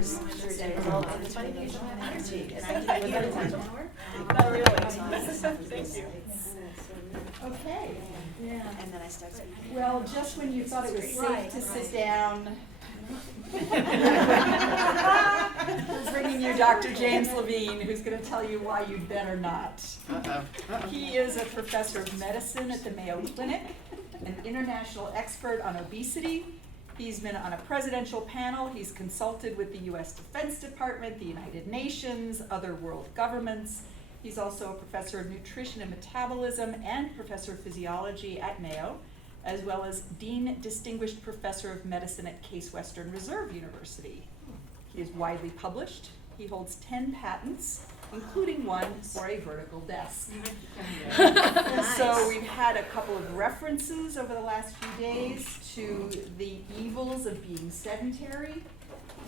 It's funny because you have energy, and I did it with Not really. Thank you. Okay. Yeah. And then I started speaking. Well, just when you thought it was safe to sit down, bringing you Dr. James Levine, who's going to tell you why you'd better not. He is a professor of medicine at the Mayo Clinic, an international expert on obesity. He's been on a presidential panel. He's consulted with the U.S. Defense Department, the United Nations, other world governments. He's also a professor of nutrition and metabolism and professor of physiology at Mayo, as well as Dean Distinguished Professor of Medicine at Case Western Reserve University. He is widely published. He holds 10 patents, including one for a vertical desk. Nice. So we've had a couple of references over the last few days to the evils of being sedentary.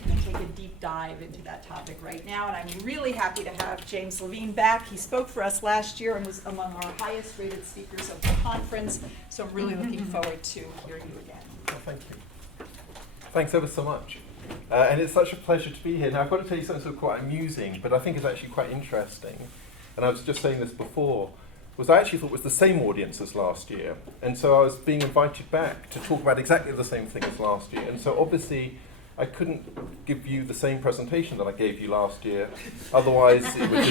I'm going to take a deep dive into that topic right now, and I'm really happy to have James Levine back. He spoke for us last year and was among our highest rated speakers of the conference, so I'm really looking forward to hearing you again. Oh, thank you. Thanks ever so much. And it's such a pleasure to be here. Now, I've got to tell you something sort of quite amusing, but I think it's actually quite interesting. And I was just saying this before, was I actually thought it was the same audience as last year. And so I was being invited back to talk about exactly the same thing as last year. And so obviously, I couldn't give you the same presentation that I gave you last year. Otherwise, it would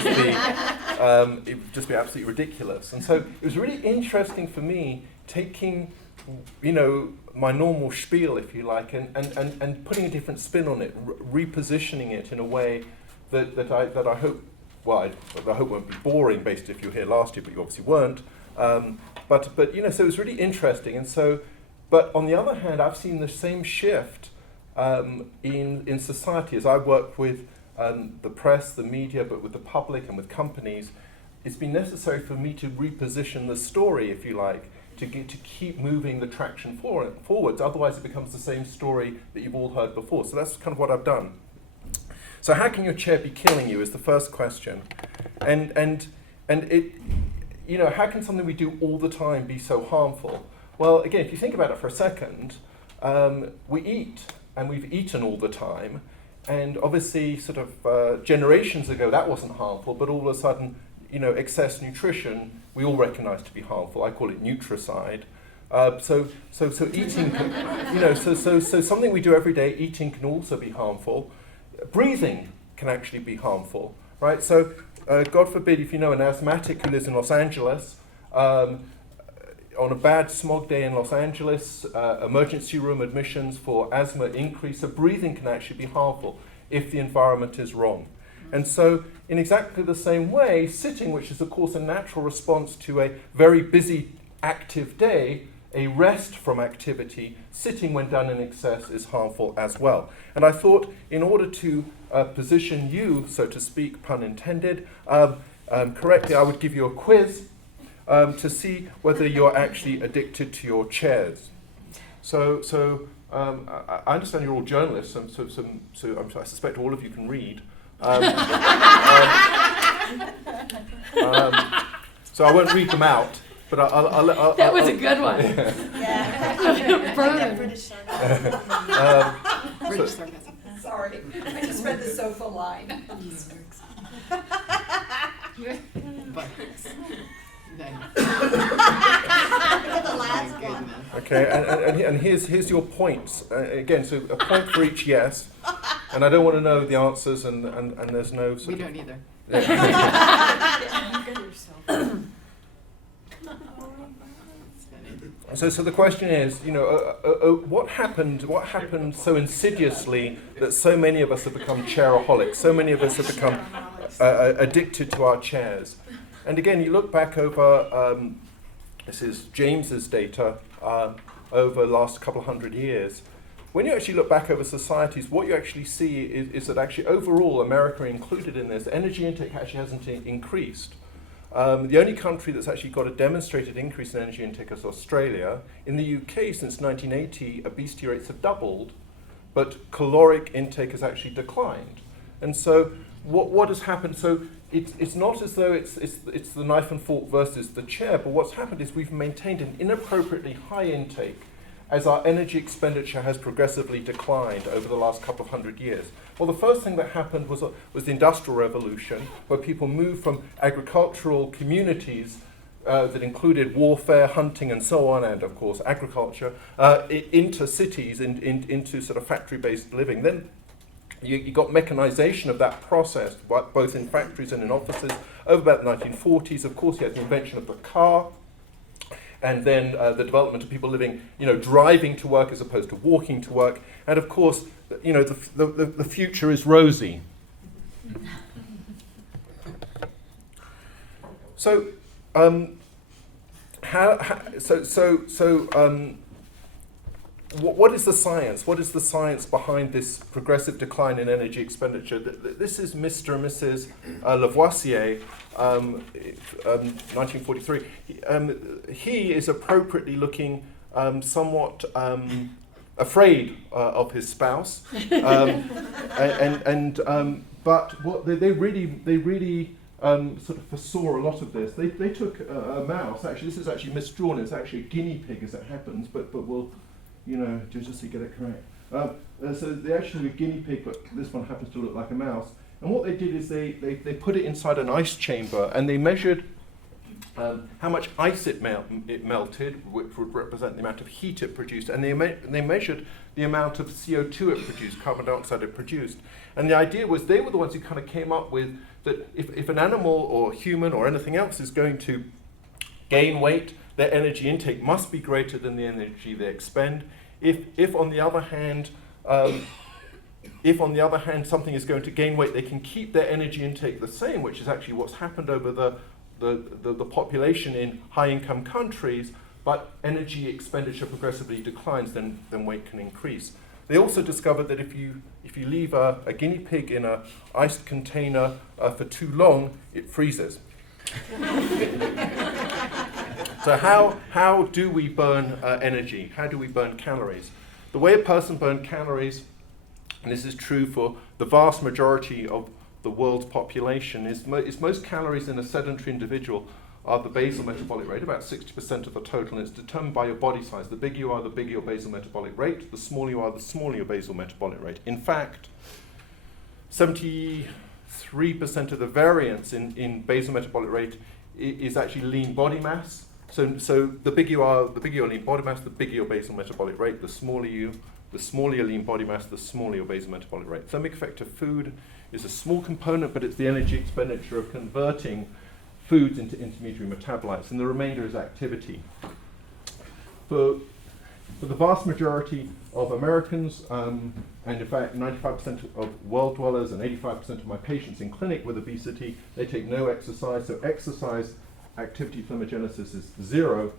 just be absolutely ridiculous. And so it was really interesting for me taking, my normal spiel, if you like, and putting a different spin on it, repositioning it in a way that I hope, I hope won't be boring, based if you were here last year, but you obviously weren't. So it was really interesting. And so, but on the other hand, I've seen the same shift in society as I work with the press, the media, but with the public and with companies. It's been necessary for me to reposition the story, if you like, to keep moving the traction forwards. Otherwise, it becomes the same story that you've all heard before. So that's kind of what I've done. So how can your chair be killing you is the first question, and it, how can something we do all the time be so harmful? Well, again, if you think about it for a second, we eat. And we've eaten all the time, and obviously sort of generations ago that wasn't harmful, but all of a sudden, excess nutrition we all recognize to be harmful. I call it nutricide. So eating, so something we do every day, eating, can also be harmful. Breathing can actually be harmful, right? So God forbid, if you know an asthmatic who lives in Los Angeles, on a bad smog day in Los Angeles, emergency room admissions for asthma increase. So breathing can actually be harmful if the environment is wrong. And so in exactly the same way, sitting, which is of course a natural response to a very busy, active day, a rest from activity, sitting when done in excess is harmful as well. And I thought in order to position you, so to speak, pun intended, correctly, I would give you a quiz to see whether you're actually addicted to your chairs. So I understand you're all journalists, so I suspect all of you can read. So I won't read them out, but I'll that was a good one. Yeah. Burn. British sarcasm. British sarcasm. Sorry, I just read the sofa line. The last one. Okay, and here's your points. Again, so a point for each yes, and I don't want to know the answers, and there's no sort We of... don't either. So the question is, what happened so insidiously that so many of us have become chairaholics, so many of us have become addicted to our chairs? And again, you look back over, this is James's data, over the last couple of hundred years. When you actually look back over societies, what you actually see is that actually overall, America included in this, energy intake actually hasn't increased. The only country that's actually got a demonstrated increase in energy intake is Australia. In the UK, since 1980, obesity rates have doubled, but caloric intake has actually declined. And so what has happened? So it's not as though it's the knife and fork versus the chair, but what's happened is we've maintained an inappropriately high intake as our energy expenditure has progressively declined over the last couple of hundred years? Well, the first thing that happened was the Industrial Revolution, where people moved from agricultural communities that included warfare, hunting, and so on, and of course agriculture, into cities, into sort of factory-based living. Then you got mechanization of that process, both in factories and in offices. Over about the 1940s, of course, you had the invention of the car, and then the development of people living, driving to work as opposed to walking to work. And of course, the future is rosy. So, what is the science? What is the science behind this progressive decline in energy expenditure? This is Mr. and Mrs. Lavoisier, 1943. He is appropriately looking somewhat afraid of his spouse, but what they really sort of foresaw a lot of this. They took a mouse. Actually, this is actually misdrawn. It's actually a guinea pig, as it happens. But we'll, just so you get it correct. So they actually took a guinea pig, but this one happens to look like a mouse. And what they did is they put it inside an ice chamber, and they measured how much ice it melted, which would represent the amount of heat it produced, and they measured the amount of CO2 it produced, carbon dioxide it produced. And the idea was they were the ones who kind of came up with that if an animal or human or anything else is going to gain weight, their energy intake must be greater than the energy they expend. If on the other hand something is going to gain weight, they can keep their energy intake the same, which is actually what's happened over the population in high-income countries, but energy expenditure progressively declines, then weight can increase. They also discovered that if you leave a guinea pig in an iced container for too long, it freezes. So how do we burn energy? How do we burn calories? The way a person burns calories, and this is true for the vast majority of the world's population, is most calories in a sedentary individual are the basal metabolic rate, about 60% of the total, and it's determined by your body size. The bigger you are, the bigger your basal metabolic rate. The smaller you are, the smaller your basal metabolic rate. In fact, 73% of the variance in basal metabolic rate is actually lean body mass. So the bigger your lean body mass, the bigger your basal metabolic rate. The smaller your lean body mass, the smaller your basal metabolic rate. Thermic effect of food is a small component, but it's the energy expenditure of converting foods into intermediary metabolites, and the remainder is activity. For the vast majority of Americans, and in fact 95% of world dwellers and 85% of my patients in clinic with obesity, they take no exercise. So exercise activity thermogenesis is 0.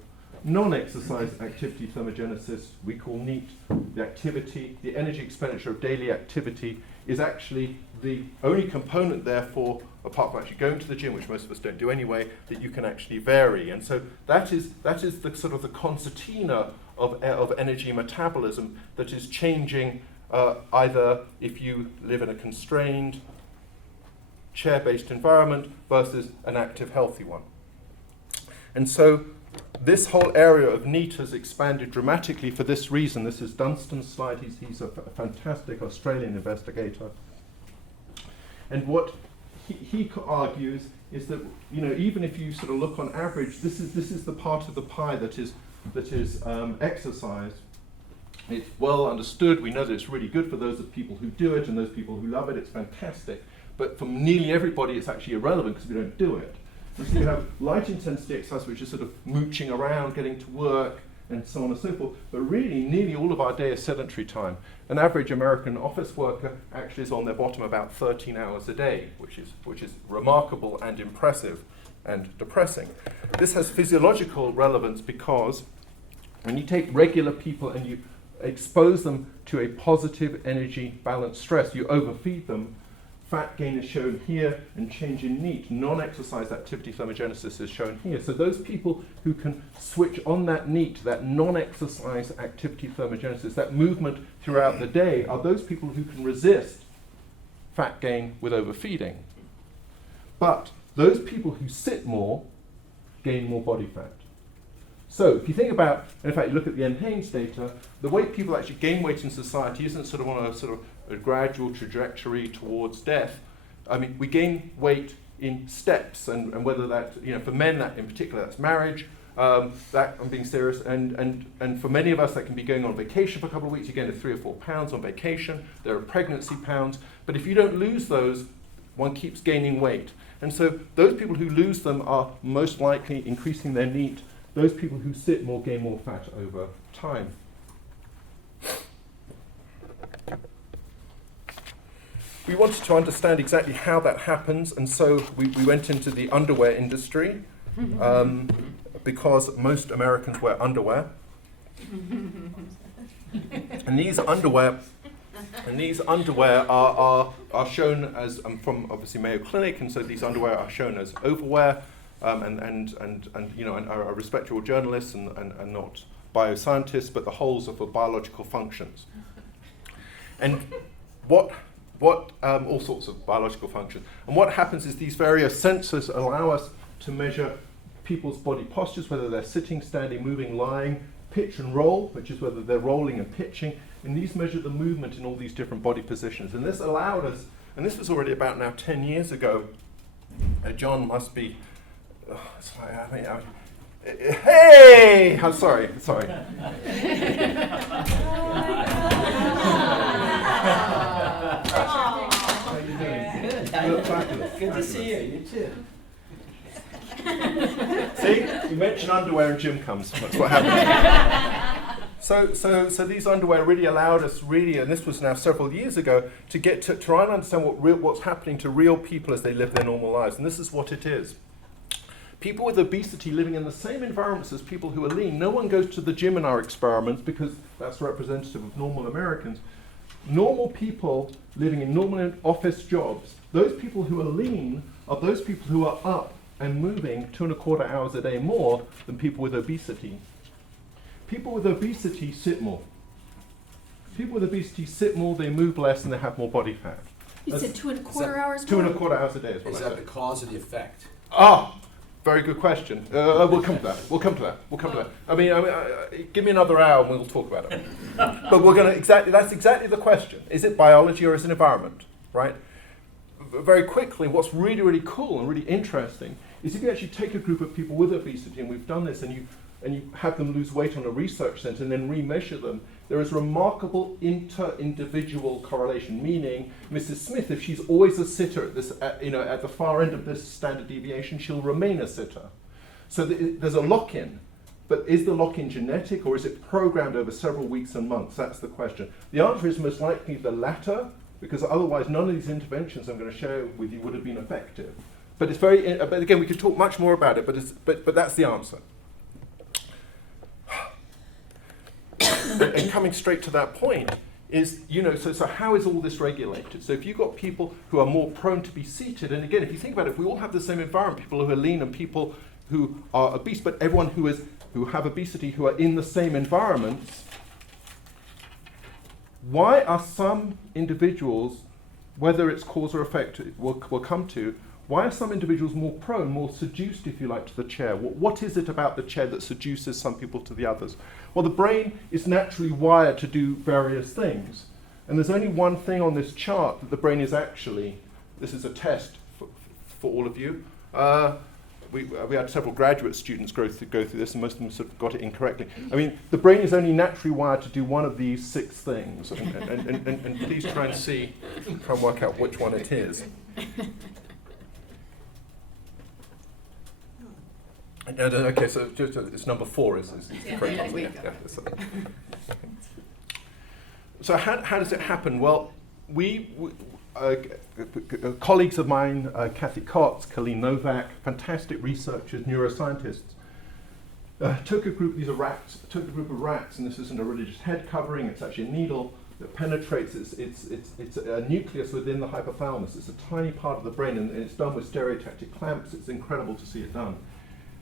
Non-exercise activity thermogenesis, we call NEAT, the energy expenditure of daily activity, is actually the only component, therefore, apart from actually going to the gym, which most of us don't do anyway, that you can actually vary. And so that is the sort of the concertina of energy metabolism that is changing either if you live in a constrained, chair-based environment versus an active, healthy one. And so this whole area of NEAT has expanded dramatically for this reason. This is Dunstan's slide. He's a fantastic Australian investigator. And what he argues is that, even if you sort of look on average, this is the part of the pie that is exercise. It's well understood. We know that it's really good for those people who do it and those people who love it. It's fantastic. But for nearly everybody, it's actually irrelevant because we don't do it. And so you have light intensity exercise, which is sort of mooching around, getting to work, and so on and so forth. But really, nearly all of our day is sedentary time. An average American office worker actually is on their bottom about 13 hours a day, which is remarkable and impressive and depressing. This has physiological relevance because when you take regular people and you expose them to a positive energy balance stress, you overfeed them. Fat gain is shown here, and change in NEAT, non-exercise activity thermogenesis, is shown here. So those people who can switch on that NEAT, that non-exercise activity thermogenesis, that movement throughout the day, are those people who can resist fat gain with overfeeding. But those people who sit more gain more body fat. So if you think about, and in fact you look at the NHANES data, the way people actually gain weight in society isn't sort of on a sort of a gradual trajectory towards death. I mean, we gain weight in steps, and whether that, for men that in particular, that's marriage, that I'm being serious, and for many of us that can be going on vacation for a couple of weeks, you gain 3 or 4 pounds on vacation, there are pregnancy pounds, but if you don't lose those, one keeps gaining weight. And so those people who lose them are most likely increasing their NEAT. Those people who sit more gain more fat over time. We wanted to understand exactly how that happens, and so we went into the underwear industry, because most Americans wear underwear. And these underwear are shown as, from obviously Mayo Clinic, and so these underwear are shown as overwear, and are respectable journalists and not bioscientists, but the holes are for biological functions. And all sorts of biological functions. And what happens is these various sensors allow us to measure people's body postures, whether they're sitting, standing, moving, lying, pitch and roll, which is whether they're rolling and pitching, and these measure the movement in all these different body positions. And this allowed us, and this was already about now 10 years ago, John must be, hey! I'm sorry. How are you doing? You look fabulous. Good to see you. You too. See, you mention underwear and Jim comes. That's what happens. So these underwear really allowed us, and this was now several years ago, to get to try and understand what's happening to real people as they live their normal lives. And this is what it is. People with obesity living in the same environments as people who are lean. No one goes to the gym in our experiments because that's representative of normal Americans. Normal people living in normal office jobs, those people who are lean are those people who are up and moving 2.25 hours a day more than people with obesity. People with obesity sit more. People with obesity sit more, they move less, and they have more body fat. You said 2.25 hours? 2.25 hours a day is what Is I that said. the cause of the effect? Very good question. We'll come to that. I mean, give me another hour and we'll talk about it. But we're going to that's exactly the question. Is it biology or is it environment, right? Very quickly, what's really, really cool and really interesting is if you actually take a group of people with obesity, and we've done this, and you have them lose weight on a research center and then remeasure them, there is remarkable inter-individual correlation, meaning Mrs. Smith, if she's always a sitter at the far end of this standard deviation, she'll remain a sitter. So there's a lock-in, but is the lock-in genetic or is it programmed over several weeks and months? That's the question. The answer is most likely the latter, because otherwise none of these interventions I'm going to share with you would have been effective. But it's but again, we could talk much more about it, but that's the answer. And coming straight to that point is, so how is all this regulated? So if you've got people who are more prone to be seated, and again, if you think about it, if we all have the same environment, people who are lean and people who are obese, but everyone who have obesity who are in the same environments, why are some individuals, whether it's cause or effect, we'll come to, why are some individuals more prone, more seduced, if you like, to the chair? What is it about the chair that seduces some people to the others? Well, the brain is naturally wired to do various things. And there's only one thing on this chart that the brain is actually, this is a test for all of you. We had several graduate students go through this, and most of them sort of got it incorrectly. I mean, the brain is only naturally wired to do one of these 6 things. And please try and work out which one it is. Okay, so it's number 4 is the correct answer. Yeah. So how does it happen? Well, colleagues of mine, Kathy Kotz, Colleen Novak, fantastic researchers, neuroscientists, took a group of rats, and this isn't a religious head covering, it's actually a needle that penetrates, it's a nucleus within the hypothalamus. It's a tiny part of the brain, and it's done with stereotactic clamps. It's incredible to see it done.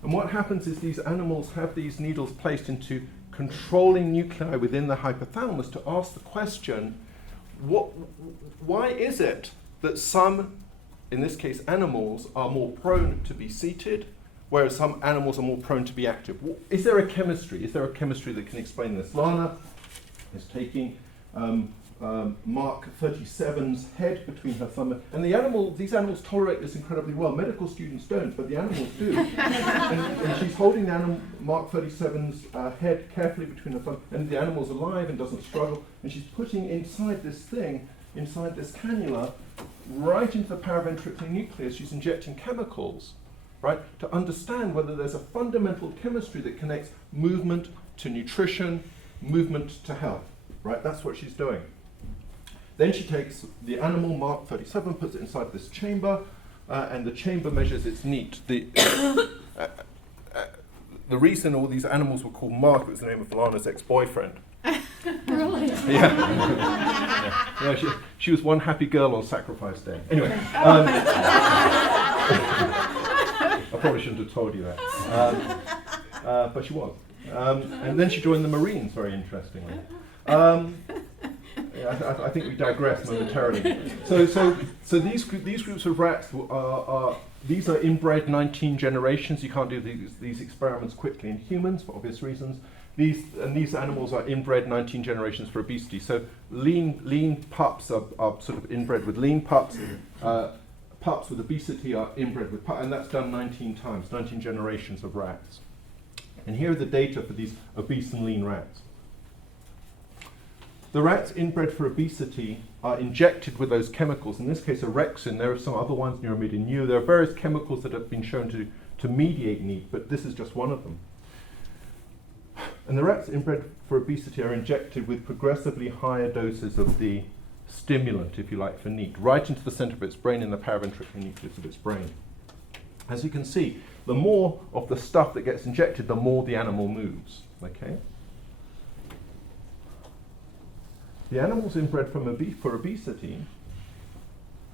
And what happens is these animals have these needles placed into controlling nuclei within the hypothalamus to ask the question, why is it that some, in this case animals, are more prone to be seated whereas some animals are more prone to be active. Is there a chemistry? Is there a chemistry that can explain this? Lana is taking Mark 37's head between her thumb and these animals tolerate this incredibly well. Medical students don't, but the animals do. and she's holding the Mark 37's head carefully between her thumb, and the animal's alive and doesn't struggle, and she's putting inside this cannula, right into the paraventricular nucleus, she's injecting chemicals, right, to understand whether there's a fundamental chemistry that connects movement to nutrition, movement to health, right? That's what she's doing. Then she takes the animal, Mark 37, puts it inside this chamber, and the chamber measures its NEAT. The reason all these animals were called Mark was the name of Lana's ex-boyfriend. Really? Yeah, she was one happy girl on sacrifice day. Anyway, I probably shouldn't have told you that, but she was. And then she joined the Marines, very interestingly. I think we digress momentarily. So these groups of rats these are inbred 19 generations. You can't do these experiments quickly in humans for obvious reasons. These animals are inbred 19 generations for obesity. So lean pups are sort of inbred with lean pups. Pups with obesity are inbred with pups, and that's done 19 times, 19 generations of rats. And here are the data for these obese and lean rats. The rats inbred for obesity are injected with those chemicals. In this case, orexin. There are some other ones, neurometrin U. There are various chemicals that have been shown to mediate NEAT, but this is just one of them. And the rats inbred for obesity are injected with progressively higher doses of the stimulant, if you like, for NEAT, right into the center of its brain, in the paraventricular nucleus of its brain. As you can see, the more of the stuff that gets injected, the more the animal moves. Okay? The animals inbred for obesity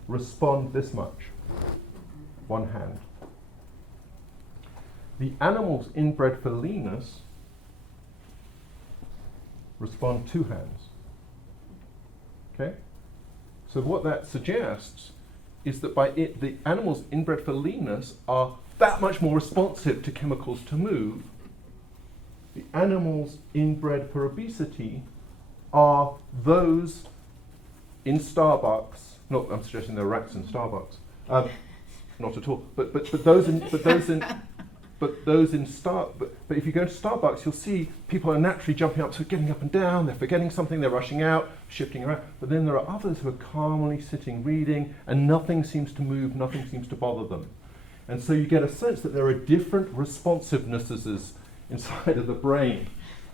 respond this much, one hand. The animals inbred for leanness respond two hands. Okay? So what that suggests is that the animals inbred for leanness are that much more responsive to chemicals to move. The animals inbred for obesity are those in Starbucks. Not, I'm suggesting there are rats in Starbucks. Not at all. But if you go to Starbucks, you'll see people are naturally jumping up, so getting up and down. They're forgetting something. They're rushing out, shifting around. But then there are others who are calmly sitting, reading, and nothing seems to move. Nothing seems to bother them. And so you get a sense that there are different responsivenesses inside of the brain,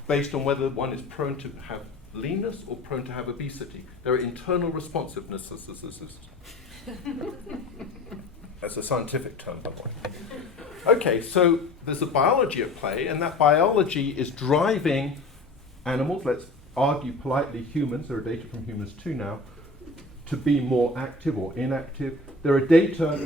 based on whether one is prone to have leanness or prone to have obesity. There are internal responsivenesses. That's a scientific term, by the way. Okay, so there's a biology at play, and that biology is driving animals, let's argue politely humans, there are data from humans too now, to be more active or inactive. There are data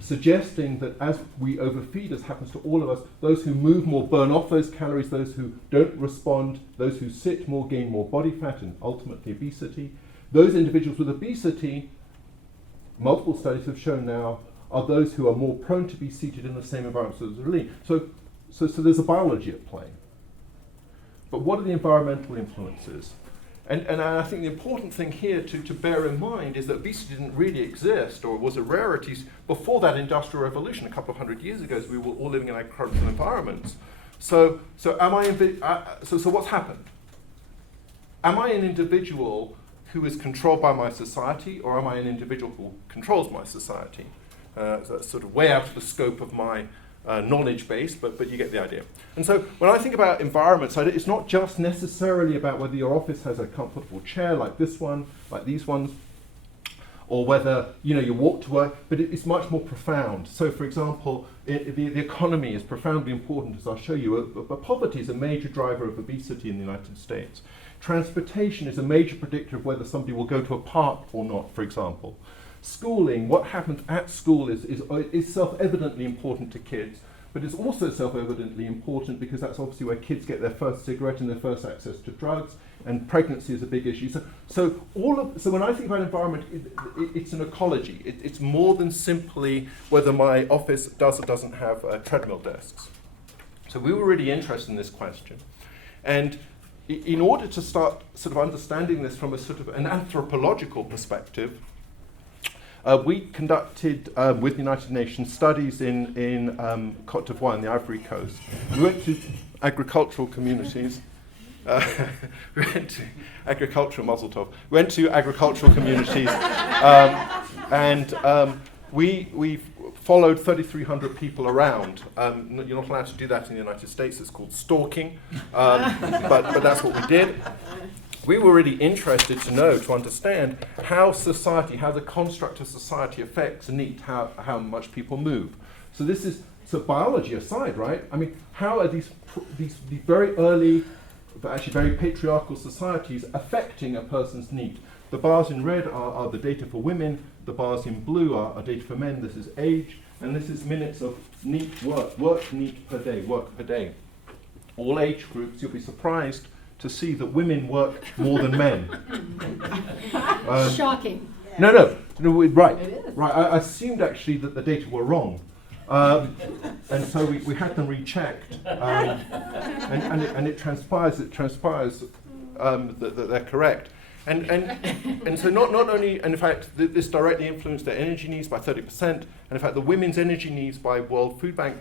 suggesting that as we overfeed, as happens to all of us, those who move more burn off those calories, those who don't respond, those who sit more gain more body fat and ultimately obesity. Those individuals with obesity, multiple studies have shown now, are those who are more prone to be seated in the same environment as those lean. So there's a biology at play. But what are the environmental influences? And I think the important thing here to bear in mind is that obesity didn't really exist, or was a rarity before that industrial revolution a couple of hundred years ago, as we were all living in agricultural environments. So what's happened? Am I an individual who is controlled by my society, or am I an individual who controls my society? So that's sort of way out of the scope of my knowledge base, but you get the idea. And so when I think about environments, it's not just necessarily about whether your office has a comfortable chair like this one, like these ones, or whether you walk to work, but it's much more profound. So for example, the economy is profoundly important, as I'll show you. Poverty is a major driver of obesity in the United States. Transportation is a major predictor of whether somebody will go to a park or not, for example. Schooling, what happens at school is self-evidently important to kids. but it's also self-evidently important because that's obviously where kids get their first cigarette and their first access to drugs, and pregnancy is a big issue. So when I think about environment, it's an ecology. It's more than simply whether my office does or doesn't have treadmill desks. So we were really interested in this question. And in order to start sort of understanding this from a sort of an anthropological perspective, we conducted, with the United Nations, studies in Côte d'Ivoire, in the Ivory Coast. We went to agricultural communities. We went to agricultural Mazel Tov. We went to agricultural communities, and we followed 3,300 people around. You're not allowed to do that in the United States. It's called stalking, but that's what we did. We were really interested to understand how society, how the construct of society affects NEAT, how much people move. So biology aside, right? I mean, how are these very early, but actually very patriarchal societies affecting a person's NEAT? The bars in red are the data for women, the bars in blue are data for men. This is age, and this is minutes of NEAT work NEAT per day. All age groups, you'll be surprised to see that women work more than men. Shocking. No, right. It is. Right, I assumed actually that the data were wrong. And so we had them rechecked, and it transpires that they're correct. And so not only, and in fact, this directly influenced their energy needs by 30%, and in fact, the women's energy needs by World Food Bank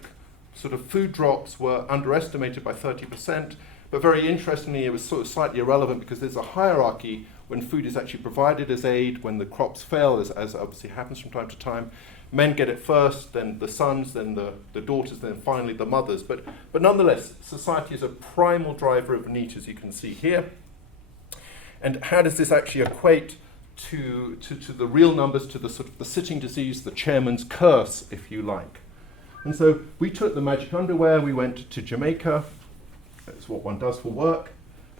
sort of food drops were underestimated by 30%. But very interestingly, it was sort of slightly irrelevant because there's a hierarchy when food is actually provided as aid, when the crops fail, as obviously happens from time to time. Men get it first, then the sons, then the daughters, then finally the mothers. But nonetheless, society is a primal driver of NEAT, as you can see here. And how does this actually equate to the real numbers, to the sort of the sitting disease, the chairman's curse, if you like? And so we took the magic underwear, we went to Jamaica. That's what one does for work.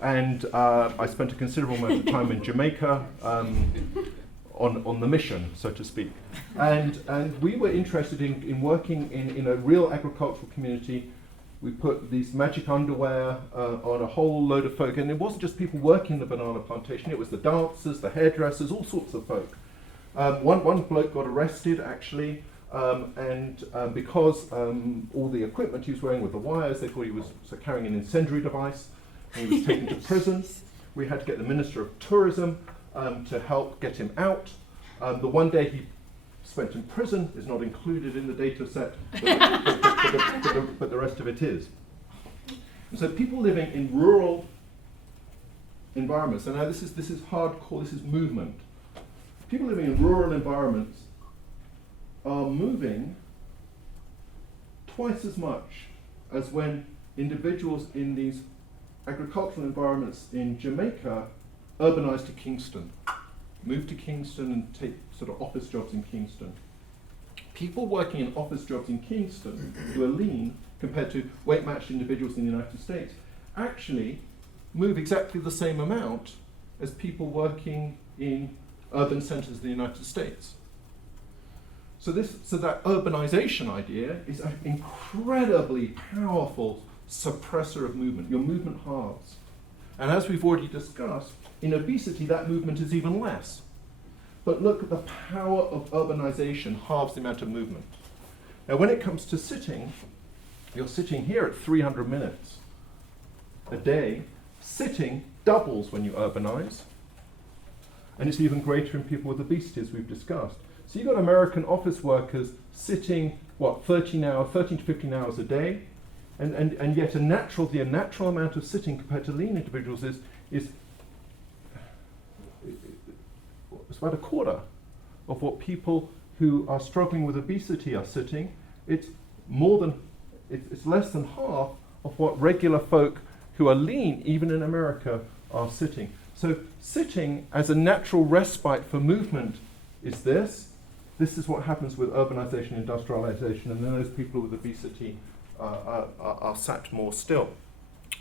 And I spent a considerable amount of time in Jamaica on the mission, so to speak. And we were interested in working in a real agricultural community. We put these magic underwear on a whole load of folk. And it wasn't just people working the banana plantation, it was the dancers, the hairdressers, all sorts of folk. One bloke got arrested, actually, because all the equipment he was wearing with the wires, they thought he was carrying an incendiary device, and he was taken to prison. We had to get the Minister of Tourism to help get him out. The one day he spent in prison is not included in the data set, but the rest of it is. And so people living in rural environments, and now this is hardcore, this is movement. People living in rural environments are moving twice as much as when individuals in these agricultural environments in Jamaica urbanize to Kingston, move to Kingston and take sort of office jobs in Kingston. People working in office jobs in Kingston who are lean compared to weight-matched individuals in the United States actually move exactly the same amount as people working in urban centers of the United States. So that urbanization idea is an incredibly powerful suppressor of movement. Your movement halves. And as we've already discussed, in obesity that movement is even less. But look at the power of urbanization halves the amount of movement. Now when it comes to sitting, you're sitting here at 300 minutes a day. Sitting doubles when you urbanize. And it's even greater in people with obesity, as we've discussed. So you've got American office workers sitting, 13 to 15 hours a day, and yet the natural amount of sitting compared to lean individuals is it's about a quarter of what people who are struggling with obesity are sitting. It's less than half of what regular folk who are lean, even in America, are sitting. So sitting as a natural respite for movement is this. This is what happens with urbanization, industrialization, and then those people with obesity are sat more still.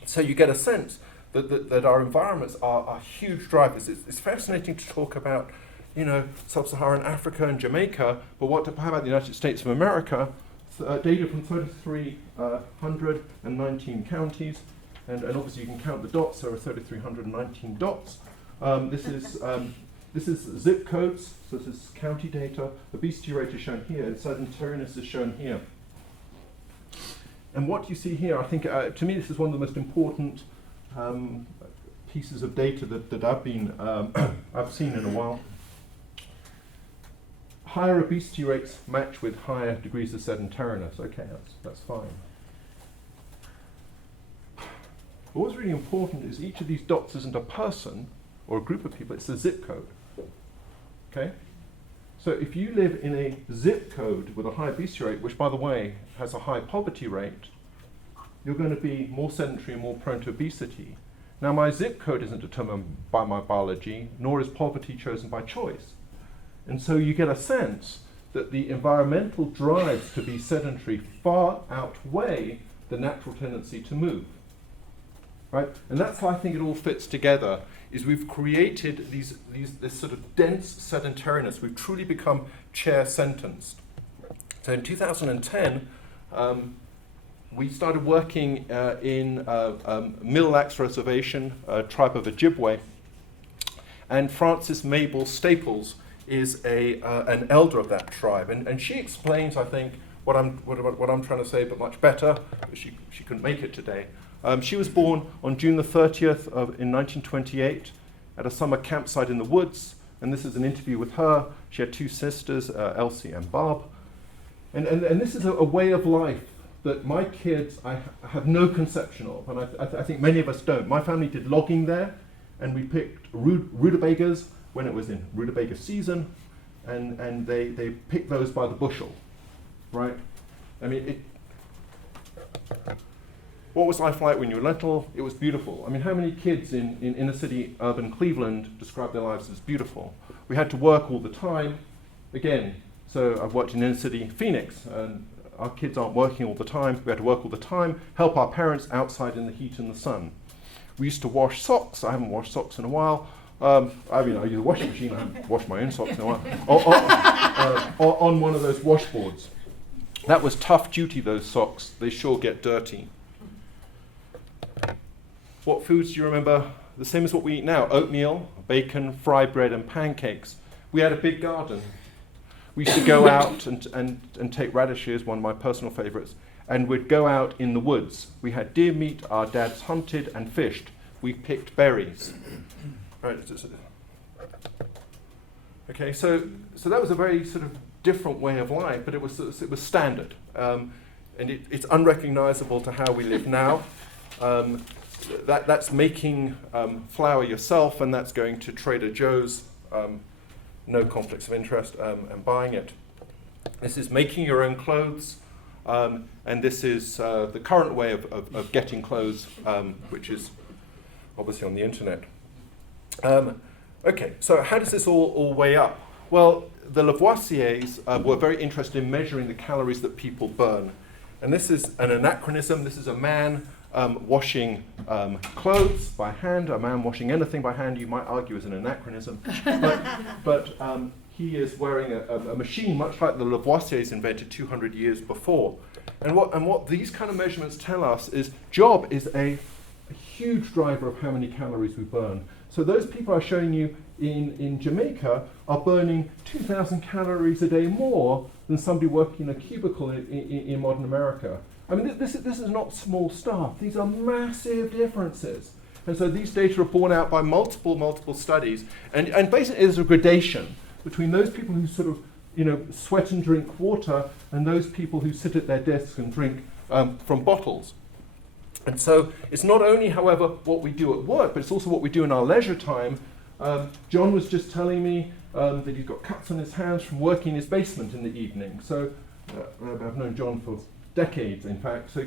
So you get a sense that our environments are huge drivers. It's fascinating to talk about, Sub-Saharan Africa and Jamaica, but how about the United States of America? data from 3,319 counties, and obviously you can count the dots. There are 3,319 dots. This is zip codes, so this is county data. Obesity rate is shown here, and sedentariness is shown here. And what you see here, I think, to me, this is one of the most important pieces of data that I've seen in a while. Higher obesity rates match with higher degrees of sedentariness. Okay, that's fine. But what's really important is each of these dots isn't a person or a group of people, it's a zip code. Okay? So if you live in a zip code with a high obesity rate, which by the way has a high poverty rate, you're going to be more sedentary and more prone to obesity. Now my zip code isn't determined by my biology, nor is poverty chosen by choice. And so you get a sense that the environmental drives to be sedentary far outweigh the natural tendency to move. Right? And that's how I think it all fits together, is we've created this sort of dense sedentariness. We've truly become chair sentenced. So in 2010, we started working in Mille Lacs Reservation, a tribe of Ojibwe, and Frances Mabel Staples is an elder of that tribe, and she explains, I think, what I'm trying to say, but much better. But she couldn't make it today. She was born on June the 30th in 1928 at a summer campsite in the woods, and this is an interview with her. She had two sisters, Elsie and Barb, and this is a way of life that my kids I have no conception of, and I think many of us don't. My family did logging there, and we picked rutabagas when it was in rutabaga season, and they picked those by the bushel, right? I mean, what was life like when you were little? It was beautiful. I mean, how many kids in inner city urban Cleveland describe their lives as beautiful? We had to work all the time. Again, so I've worked in inner city Phoenix, and our kids aren't working all the time. We had to work all the time, help our parents outside in the heat and the sun. We used to wash socks. I haven't washed socks in a while. I use a washing machine. I haven't washed my own socks in a while. On one of those washboards. That was tough duty, those socks. They sure get dirty. What foods do you remember? The same as what we eat now. Oatmeal, bacon, fried bread, and pancakes. We had a big garden. We used to go out and take radishes, one of my personal favorites, and we'd go out in the woods. We had deer meat, our dads hunted and fished. We picked berries. Right. Okay, so that was a very sort of different way of life, but it was standard, and it's unrecognizable to how we live now. That's making flour yourself, and that's going to Trader Joe's, no conflicts of interest, and buying it. This is making your own clothes, and this is the current way of getting clothes, which is obviously on the internet. Okay, so how does this all weigh up? Well, the Lavoisiers were very interested in measuring the calories that people burn. And this is an anachronism. This is a man washing clothes by hand. A man washing anything by hand, you might argue, is an anachronism. But he is wearing a machine much like the Lavoisiers invented 200 years before. And what these kind of measurements tell us is job is a huge driver of how many calories we burn. So those people I'm showing you in Jamaica are burning 2,000 calories a day more than somebody working in a cubicle in modern America. I mean, this is not small stuff. These are massive differences. And so these data are borne out by multiple studies. And basically there's a gradation between those people who sort of, sweat and drink water and those people who sit at their desks and drink from bottles. And so it's not only, however, what we do at work, but it's also what we do in our leisure time. John was just telling me that he's got cuts on his hands from working in his basement in the evening. So I've known John for decades, in fact. So,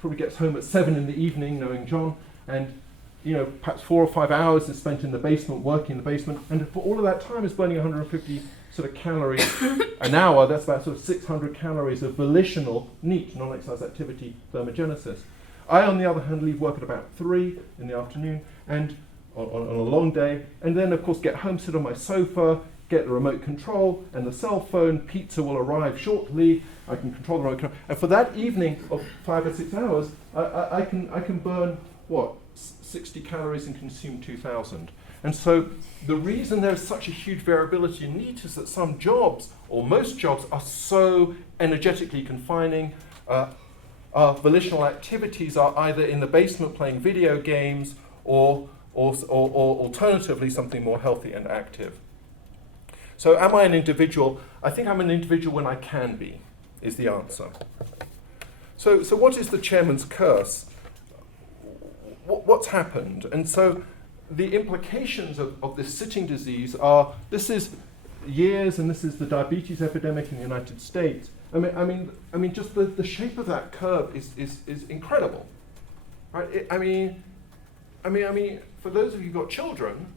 probably gets home at 7 in the evening, knowing John, and, perhaps 4 or 5 hours is spent in the basement, working in the basement, and for all of that time is burning 150 sort of calories an hour. That's about sort of 600 calories of volitional, NEAT, non-exercise activity thermogenesis. I, on the other hand, leave work at about 3 in the afternoon, and on a long day, and then, of course, get home, sit on my sofa, get the remote control and the cell phone. Pizza will arrive shortly, I can control the remote control. And for that evening of 5 or 6 hours, I can burn, what, 60 calories and consume 2,000. And so the reason there's such a huge variability in NEAT is that some jobs, or most jobs, are so energetically confining. Our volitional activities are either in the basement playing video games or alternatively something more healthy and active. So am I an individual? I think I'm an individual when I can be, is the answer. So what is the chairman's curse? What's happened? And so the implications of this sitting disease are, this is years, and this is the diabetes epidemic in the United States. I mean, just the shape of that curve is incredible, right? I mean, for those of you who've got children,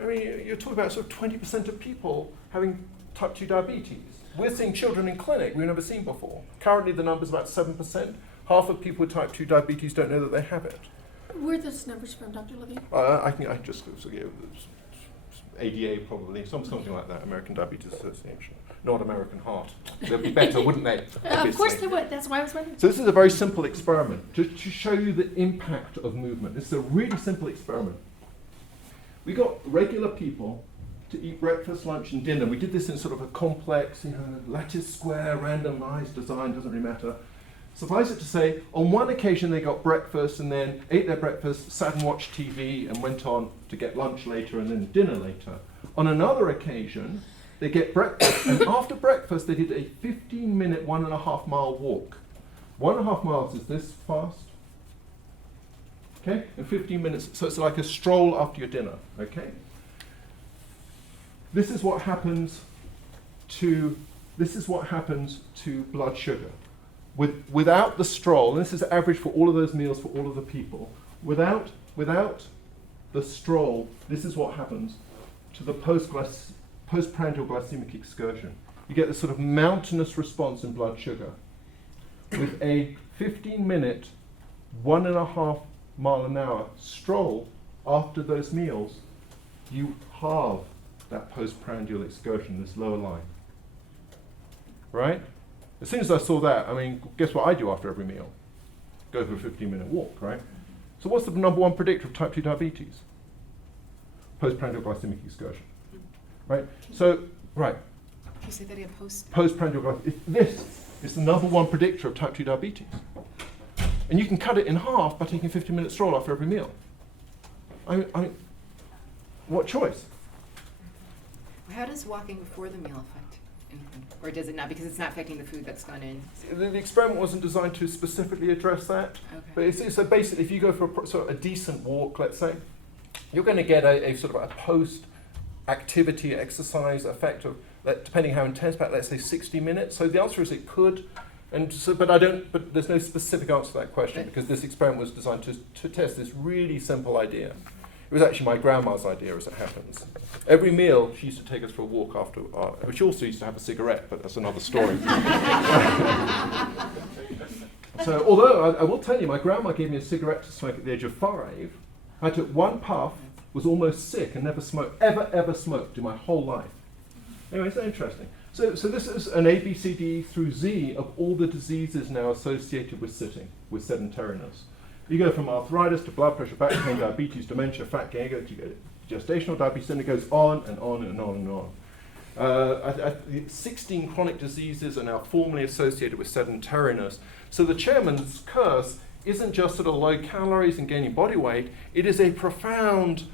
I mean, you're talking about sort of 20% of people having type 2 diabetes. We're seeing children in clinic we've never seen before. Currently, the number's about 7%. Half of people with type 2 diabetes don't know that they have it. Where are those numbers from, Dr. Levine? I think I just ADA probably, something like that, American Diabetes Association. Not American Heart. They'd be better, wouldn't they? Of course they would. That's why I was wondering. So this is a very simple experiment to show you the impact of movement. It's a really simple experiment. We got regular people to eat breakfast, lunch, and dinner. We did this in sort of a complex, lattice square, randomized design, doesn't really matter. Suffice it to say, on one occasion they got breakfast and then ate their breakfast, sat and watched TV, and went on to get lunch later and then dinner later. On another occasion, they get breakfast, and after breakfast they did a 15-minute, 1.5-mile walk. 1.5 miles is this fast, okay? In 15 minutes, so it's like a stroll after your dinner, okay? This is what happens to blood sugar. Without the stroll, and this is average for all of those meals for all of the people, without the stroll, this is what happens to the postprandial glycemic excursion. You get this sort of mountainous response in blood sugar. With a 15-minute, 1.5 mile an hour stroll after those meals, you halve that postprandial excursion, this lower line. Right? As soon as I saw that, I mean, guess what I do after every meal? Go for a 15-minute walk, right? So what's the number one predictor of type 2 diabetes? Postprandial glycemic excursion, right? So, right. Can you say that again? Postprandial glycemic. This is the number one predictor of type 2 diabetes. And you can cut it in half by taking a 15-minute stroll after every meal. I mean, what choice? How does walking before the meal affect anything? Or does it not? Because it's not affecting the food that's gone in. The experiment wasn't designed to specifically address that. Okay. But it's so basically, if you go for sort of a decent walk, let's say, you're going to get a sort of a post-activity exercise effect of, depending how intense, about let's say 60 minutes. So the answer is it could, and so, but there's no specific answer to that question because this experiment was designed to test this really simple idea. It was actually my grandma's idea, as it happens. Every meal, she used to take us for a walk after. She also used to have a cigarette, but that's another story. So, although I will tell you, my grandma gave me a cigarette to smoke at the age of 5. I took one puff, was almost sick, and never smoked, ever smoked in my whole life. Anyway, it's interesting. So this is an A, B, C, D through Z of all the diseases now associated with sitting, with sedentariness. You go from arthritis to blood pressure, back pain, diabetes, dementia, fat gain, you go to gestational diabetes, and it goes on and on and on and on. 16 chronic diseases are now formally associated with sedentariness. So the chairman's curse isn't just sort of low calories and gaining body weight. It is a profound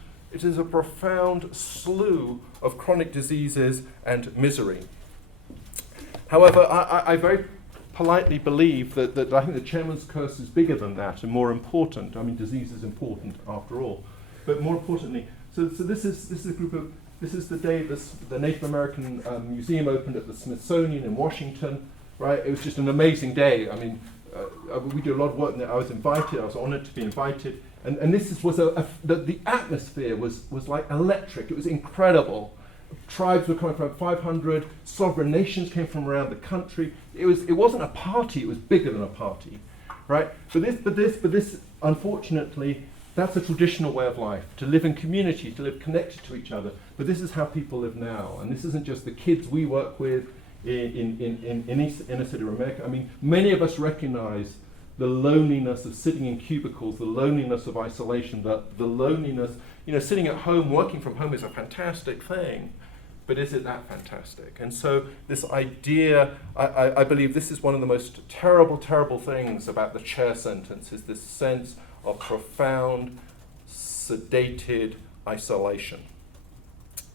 slew of chronic diseases and misery. However, I very politely believe that I think the chairman's curse is bigger than that and more important. I mean, disease is important after all, but more importantly, so this is a group of. This is the day the Native American Museum opened at the Smithsonian in Washington. Right, it was just an amazing day. I mean, we do a lot of work there. I was invited. I was honoured to be invited, and this was the atmosphere was like electric. It was incredible. Tribes were coming from 500, sovereign nations came from around the country. It wasn't a party, it was bigger than a party, right? But this, unfortunately, that's a traditional way of life, to live in community, to live connected to each other. But this is how people live now, and this isn't just the kids we work with, in inner city America. I mean, many of us recognize the loneliness of sitting in cubicles, the loneliness of isolation, the loneliness, sitting at home, working from home is a fantastic thing, but is it that fantastic? And so this idea, I believe this is one of the most terrible, terrible things about the chair sentence, is this sense of profound, sedated isolation.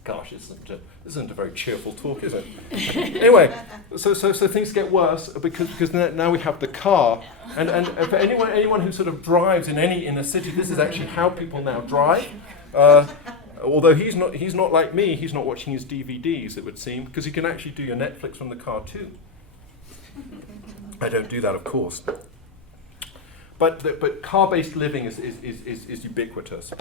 Gosh, this isn't a very cheerful talk, is it? Anyway, so things get worse because now we have the car, and for anyone who sort of drives in any inner city, this is actually how people now drive. Although he's not like me, he's not watching his DVDs, it would seem, because you can actually do your Netflix from the car too. I don't do that, of course. But car-based living is ubiquitous.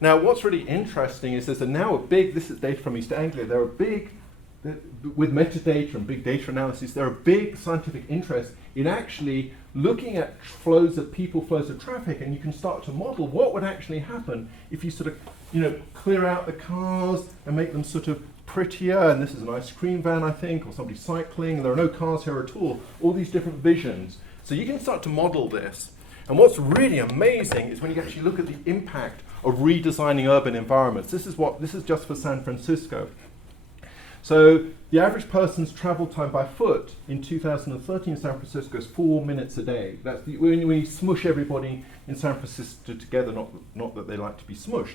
Now, what's really interesting is there's this is data from East Anglia, with metadata and big data analysis, there are big scientific interests in actually looking at flows of people, flows of traffic, and you can start to model what would actually happen if you sort of, clear out the cars and make them sort of prettier, and this is an ice cream van, I think, or somebody cycling, and there are no cars here at all these different visions. So you can start to model this. And what's really amazing is when you actually look at the impact of redesigning urban environments. This is just for San Francisco. So the average person's travel time by foot in 2013 in San Francisco is 4 minutes a day. That's when you smush everybody in San Francisco together, not that they like to be smushed.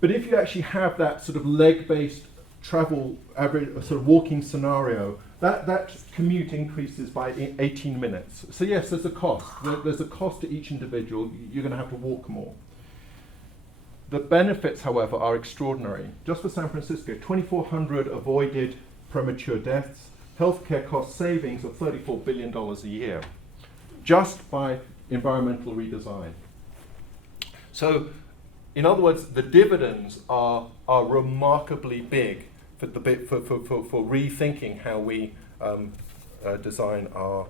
But if you actually have that sort of leg-based travel, average sort of walking scenario, that commute increases by 18 minutes. So yes, there's a cost. There's a cost to each individual. You're going to have to walk more. The benefits, however, are extraordinary. Just for San Francisco, 2,400 avoided premature deaths, healthcare cost savings of $34 billion a year, just by environmental redesign. So, in other words, the dividends are remarkably big for rethinking how we design our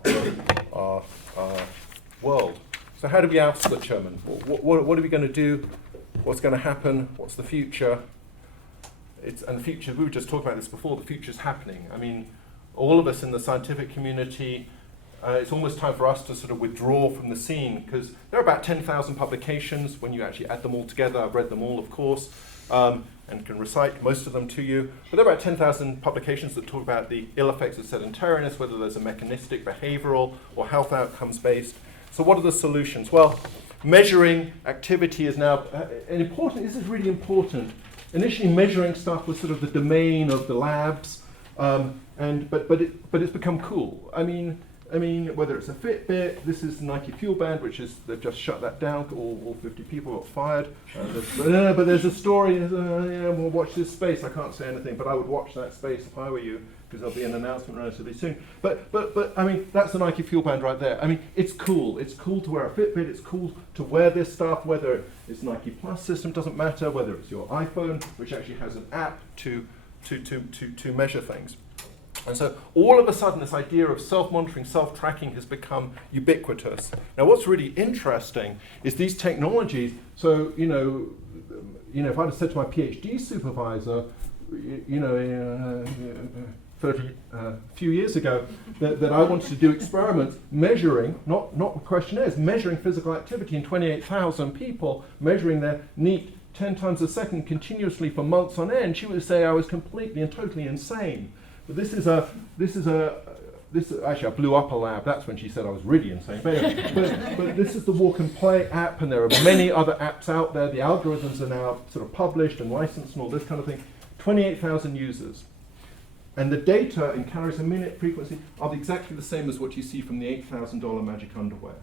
world. So how do we oust the chairman? What are we going to do? What's going to happen? What's the future? And the future, we were just talking about this before, the future's happening. I mean, all of us in the scientific community, it's almost time for us to sort of withdraw from the scene, because there are about 10,000 publications when you actually add them all together. I've read them all, of course, and can recite most of them to you. But there are about 10,000 publications that talk about the ill effects of sedentariness, whether those are mechanistic, behavioral, or health outcomes based. So what are the solutions? Well, measuring activity is now this is really important. Initially, measuring stuff was sort of the domain of the labs, but it's become cool. I mean, whether it's a Fitbit, this is Nike Fuel Band, they've just shut that down. All 50 people got fired. But there's a story. We'll watch this space. I can't say anything, but I would watch that space if I were you, because there'll be an announcement relatively soon. But I mean, that's the Nike Fuel Band right there. I mean, it's cool. It's cool to wear a Fitbit. It's cool to wear this stuff, whether it's Nike Plus system, doesn't matter, whether it's your iPhone, which actually has an app to measure things. And so all of a sudden, this idea of self-monitoring, self-tracking has become ubiquitous. Now, what's really interesting is these technologies. So, if I'd have said to my Ph.D. supervisor, a few years ago, that I wanted to do experiments measuring, not questionnaires, measuring physical activity in 28,000 people, measuring their NEAT 10 times a second continuously for months on end, she would say I was completely and totally insane. But actually I blew up a lab. That's when she said I was really insane. But this is the Walk and Play app, and there are many other apps out there. The algorithms are now sort of published and licensed and all this kind of thing. 28,000 users. And the data in calories a minute, frequency, are exactly the same as what you see from the $8,000 magic underwear.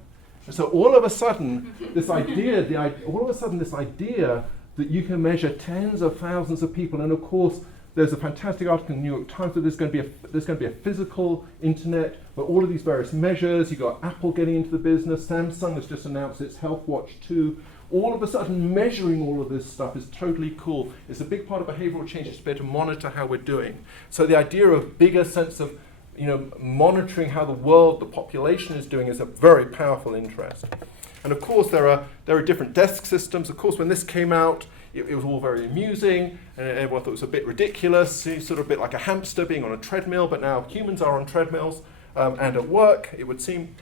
And so all of a sudden, this idea that you can measure tens of thousands of people, and of course, there's a fantastic article in the New York Times that there's going to be a physical internet, but all of these various measures. You've got Apple getting into the business. Samsung has just announced its Health Watch 2. All of a sudden, measuring all of this stuff is totally cool. It's a big part of behavioral change to be able to monitor how we're doing. So the idea of bigger sense of monitoring how the world, the population is doing is a very powerful interest. And of course, there are different desk systems. Of course, when this came out, it was all very amusing, and everyone thought it was a bit ridiculous, sort of a bit like a hamster being on a treadmill, but now humans are on treadmills and at work, it would seem.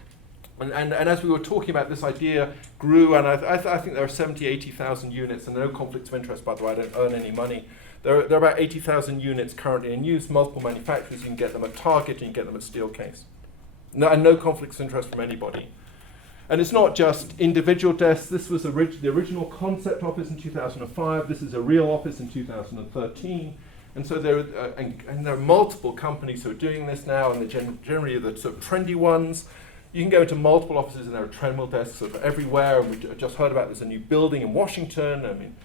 And as we were talking about, this idea grew, and I think there are 70, 80,000 units, and no conflicts of interest, by the way, I don't earn any money. There are about 80,000 units currently in use, multiple manufacturers, you can get them at Target, and you can get them at Steelcase. And no conflicts of interest from anybody. And it's not just individual desks. This was the original concept office in 2005. This is a real office in 2013. And so there are multiple companies who are doing this now, and they're generally the sort of trendy ones. You can go into multiple offices, and there are treadmill desks sort of everywhere. And we just heard about there's a new building in Washington. I mean,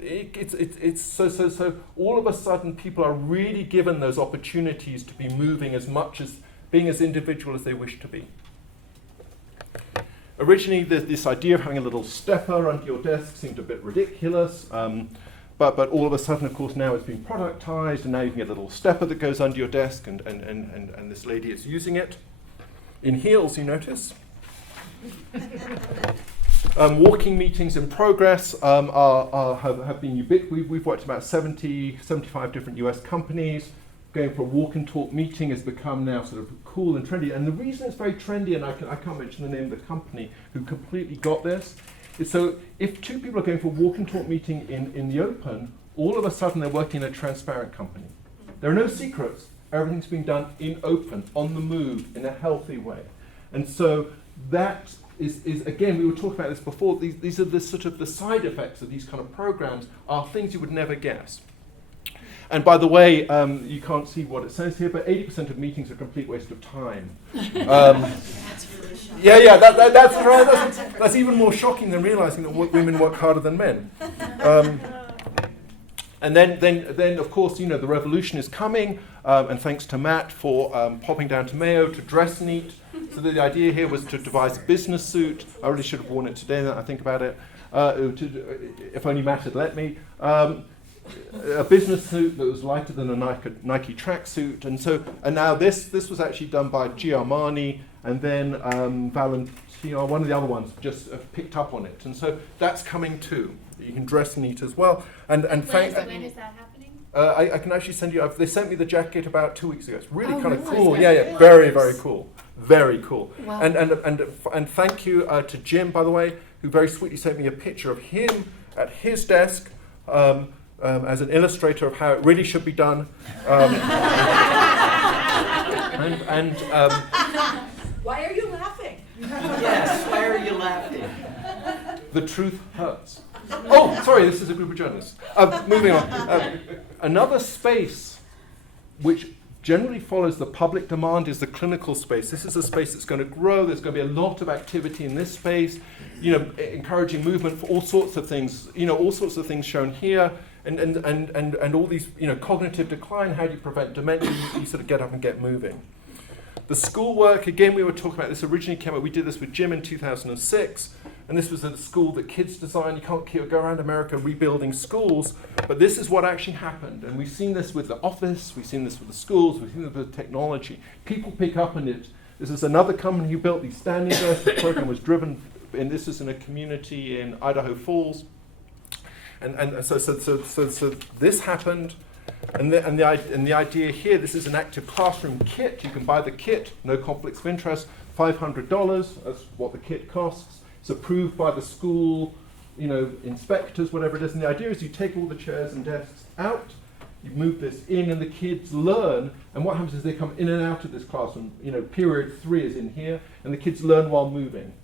it's so all of a sudden people are really given those opportunities to be moving as much as being as individual as they wish to be. Originally, this idea of having a little stepper under your desk seemed a bit ridiculous, but all of a sudden, of course, now it's being productized, and now you can get a little stepper that goes under your desk, and this lady is using it. In heels, you notice. Walking meetings in progress have been ubiquitous. We've worked about 75 different US companies. Going for a walk and talk meeting has become now sort of cool and trendy. And the reason it's very trendy, and I can't mention the name of the company who completely got this, is so if two people are going for a walk and talk meeting in the open, all of a sudden they're working in a transparent company. There are no secrets. Everything's being done in open, on the move, in a healthy way. And so that is again, we were talking about this before, these are the sort of the side effects of these kind of programs are things you would never guess. And by the way, you can't see what it says here, but 80% of meetings are a complete waste of time. That's really shocking. Yeah, that's right. That's even more shocking than realizing that women work harder than men. And then of course, the revolution is coming, and thanks to Matt for popping down to Mayo to dress neat. So the idea here was to devise a business suit. I really should have worn it today, now that I think about it. If only Matt had let me. A business suit that was lighter than a Nike tracksuit, and now this was actually done by Giarmani, and then Valentino, one of the other ones, just picked up on it, and so that's coming too. You can dress neat as well, and When is that happening? I can actually send you. They sent me the jacket about 2 weeks ago. It's really kind of really? cool. Yeah, very cool, very cool. Wow. And thank you to Jim, by the way, who very sweetly sent me a picture of him at his desk. As an illustrator of how it really should be done. Why are you laughing? Yes, why are you laughing? The truth hurts. Oh, sorry, this is a group of journalists. Moving on. Another space which generally follows the public demand is the clinical space. This is a space that's going to grow. There's going to be a lot of activity in this space, encouraging movement for all sorts of things, all sorts of things shown here. And all these, cognitive decline, how do you prevent dementia? You sort of get up and get moving. The schoolwork, again, we were talking about this originally came up, we did this with Jim in 2006, and this was a school that kids design. You can't go around America rebuilding schools, but this is what actually happened. And we've seen this with the office, we've seen this with the schools, we've seen this with technology. People pick up on it. This is another company who built these standing desks. The program was driven, and this is in a community in Idaho Falls. And so this happened, and the idea here, this is an active classroom kit. You can buy the kit, no conflicts of interest, $500. That's what the kit costs. It's approved by the school, inspectors, whatever it is. And the idea is you take all the chairs and desks out, you move this in, and the kids learn. And what happens is they come in and out of this classroom. Period 3 is in here, and the kids learn while moving.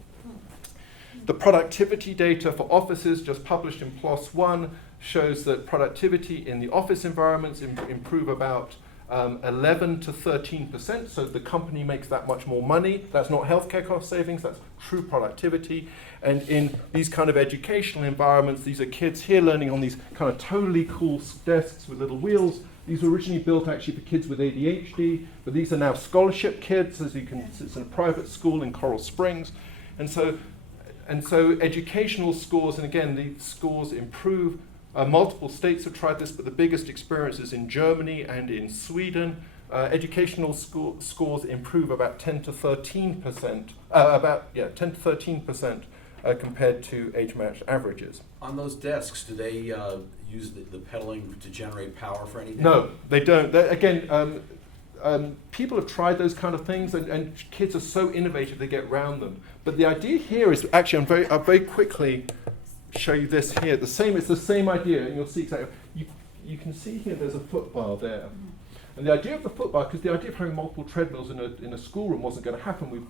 The productivity data for offices just published in PLOS One shows that productivity in the office environments improve about 11 to 13%. So the company makes that much more money. That's not healthcare cost savings, that's true productivity. And in these kind of educational environments, these are kids here learning on these kind of totally cool desks with little wheels. These were originally built actually for kids with ADHD, but these are now scholarship kids, as you can see, it's in a private school in Coral Springs. And so educational scores, and again, these scores improve. Multiple states have tried this, but the biggest experience is in Germany and in Sweden. Educational scores improve about 10 to 13%, 10 to 13% compared to age-matched averages. On those desks, do they use the pedaling to generate power for anything? No, they don't. People have tried those kind of things, and kids are so innovative they get around them. But the idea here is actually, I'll very quickly show you this here. It's the same idea, and you'll see exactly. You can see here there's a footbar there. And the idea of the footbar, because the idea of having multiple treadmills in a schoolroom wasn't going to happen, we've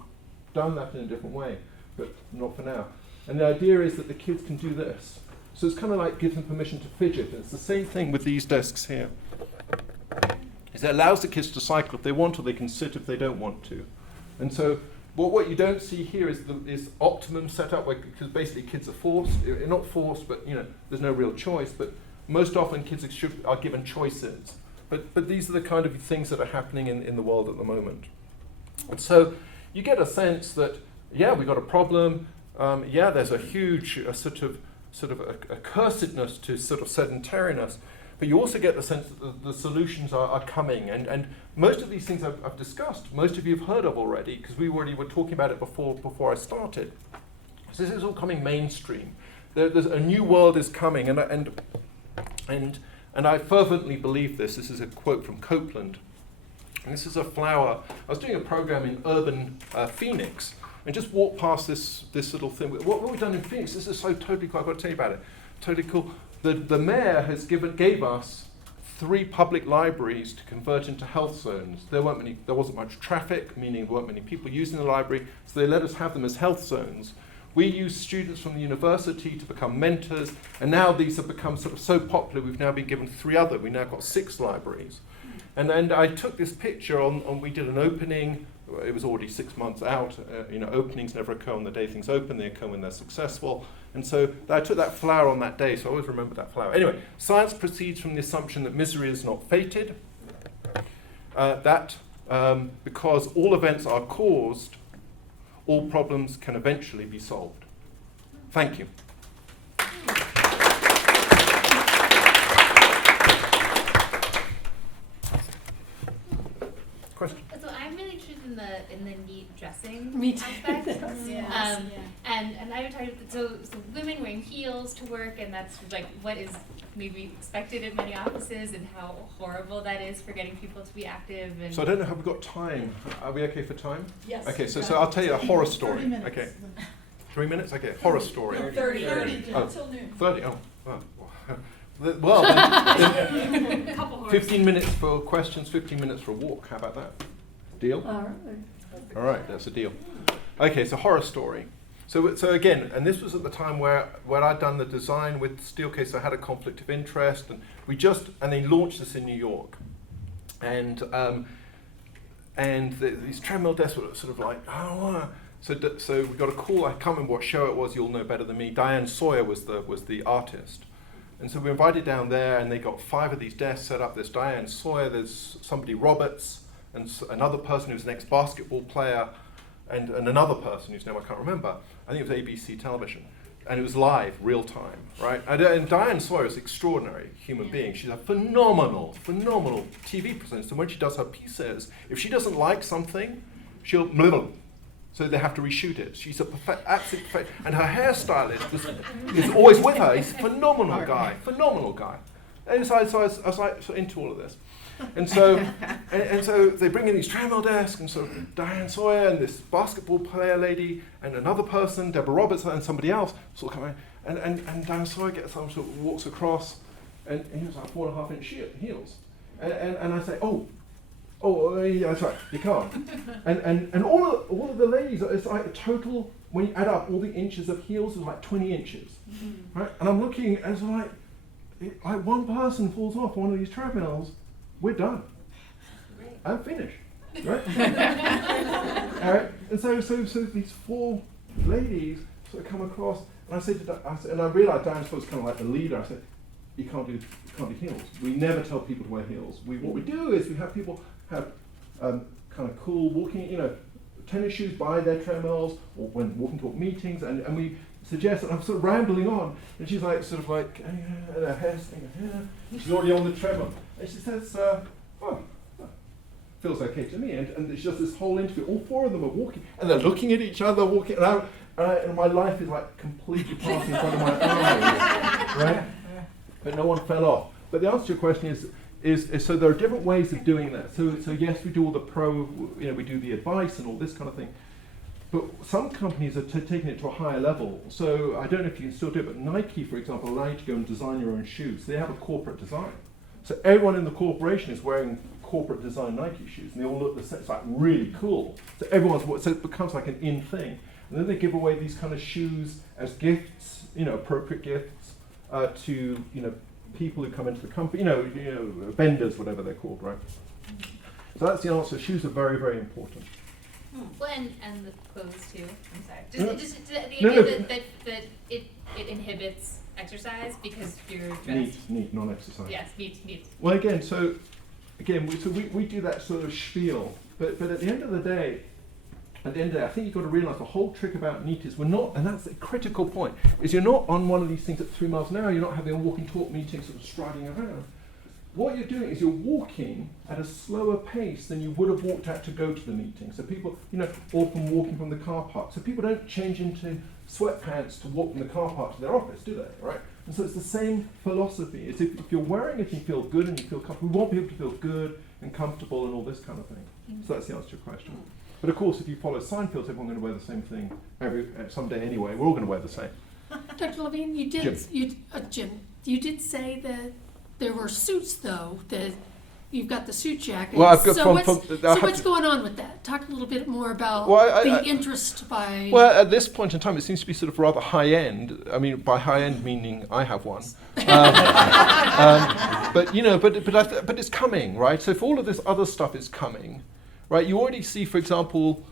done that in a different way, but not for now. And the idea is that the kids can do this. So it's kind of like gives them permission to fidget. And it's the same thing with these desks here. It allows the kids to cycle if they want, or they can sit if they don't want to. And so what you don't see here is optimum setup, because basically kids are forced, not forced, but there's no real choice. But most often kids are given choices. But these are the kind of things that are happening in the world at the moment. And so you get a sense that, we've got a problem. There's a huge sort of a cursedness to sort of sedentariness. But you also get the sense that the solutions are coming. And most of these things I've discussed, most of you have heard of already, because we already were talking about it before I started. So this is all coming mainstream. There's a new world is coming, and I fervently believe this. This is a quote from Copeland. And this is a flower. I was doing a program in urban Phoenix, and just walked past this little thing. What we've done in Phoenix, this is so totally cool. I've got to tell you about it. Totally cool. The mayor gave us 3 public libraries to convert into health zones. There wasn't much traffic, meaning there weren't many people using the library, so they let us have them as health zones. We use students from the university to become mentors, and now these have become sort of so popular, we've now been given 3 other. We've now got 6 libraries. And I took this picture we did an opening. It was already 6 months out. Openings never occur on the day things open, they occur when they're successful. And so I took that flower on that day, so I always remember that flower. Anyway, science proceeds from the assumption that misery is not fated, because all events are caused, all problems can eventually be solved. Thank you. Question? So I'm really interested in the neat dressing Me too. aspect. Yes. And I would talk so women wearing heels to work, and that's like what is maybe expected in many offices, and how horrible that is for getting people to be active. And So I don't know, have we got time? Are we okay for time? Yes. Okay, so I'll tell you a horror story. 30 minutes. Okay. 3 minutes? Okay, horror story. 30. Oh. Until noon. 30, well, then, couple horrors. 15 minutes for questions, 15 minutes for a walk. How about that? Deal? All right. All right, that's a deal. Okay, so horror story. So again, and this was at the time where I'd done the design with Steelcase, I had a conflict of interest, and they launched this in New York. And these treadmill desks were sort of like, So we got a call. I can't remember what show it was. You'll know better than me. Diane Sawyer was the artist, and so we invited down there, and they got 5 of these desks set up. There's Diane Sawyer. There's somebody Roberts, and another person who's an ex-basketball player, and another person whose name I can't remember. I think it was ABC Television, and it was live, real time, right? And Diane Sawyer is an extraordinary human being. She's a phenomenal TV presenter. And when she does her pieces, if she doesn't like something, she'll. So they have to reshoot it. She's absolute perfect, and her hairstylist is always with her. He's a phenomenal guy. And so I was like so into all of this, and so they bring in these treadmill desks, and so Diane Sawyer and this basketball player lady and another person, Deborah Roberts, and somebody else sort of come in, and Diane Sawyer gets up, sort of walks across, and he was like 4.5-inch heels, and I say, oh, yeah, that's right, you can't. And all of the ladies, it's like a total, when you add up all the inches of heels, it's like 20 inches, right? And I'm looking, and it's like one person falls off one of these treadmills, we're done. I'm finished, right? All right. And so these 4 ladies sort of come across, and I realised Diane was kind of like the leader. I said, you can't do heels. We never tell people to wear heels. What we do is we have people have kind of cool walking, tennis shoes by their treadmills, or when walking to meetings, and we suggest, and I'm sort of rambling on, and she's like, sort of like, her hair's she's already on the treadmill, and she says, feels okay to me, and it's just this whole interview, all 4 of them are walking, and they're looking at each other, walking, and my life is like completely passing in front of my eyes, right? But no one fell off. But the answer to your question is so there are different ways of doing that. So yes, we do all the we do the advice and all this kind of thing. But some companies are taking it to a higher level. So I don't know if you can still do it, but Nike, for example, allow you to go and design your own shoes. They have a corporate design. So everyone in the corporation is wearing corporate design Nike shoes, and they all look the same. It's like really cool. So so it becomes like an in thing. And then they give away these kind of shoes as gifts, appropriate gifts to people who come into the company, vendors, whatever they're called, right? So that's the answer. Shoes are very, very important. Well, and the clothes too. I'm sorry. Just the idea that it inhibits exercise because you're dressed. Neat, non-exercise. Yes, neat. Well, we do that sort of spiel, but at the end of the day, I think you've got to realise the whole trick about NEAT is we're not, and that's the critical point, is you're not on one of these things at 3 miles an hour, you're not having a walking talk meeting sort of striding around. What you're doing is you're walking at a slower pace than you would have walked at to go to the meeting. So people, often walking from the car park. So people don't change into sweatpants to walk from the car park to their office, do they, right? And so it's the same philosophy. It's if you're wearing it and you feel good and you feel comfortable, we want people to feel good and comfortable and all this kind of thing. So that's the answer to your question. But of course, if you follow Seinfeld, everyone's going to wear the same thing someday anyway. We're all going to wear the same. Dr. Levine, you did say that there were suits, though, that you've got the suit jackets. Well, I've got what's going on with that? Talk a little bit more about the interest by... Well, at this point in time, it seems to be sort of rather high-end. I mean, by high-end meaning I have one. But it's coming, right? So if all of this other stuff is coming, right, you already see, for example,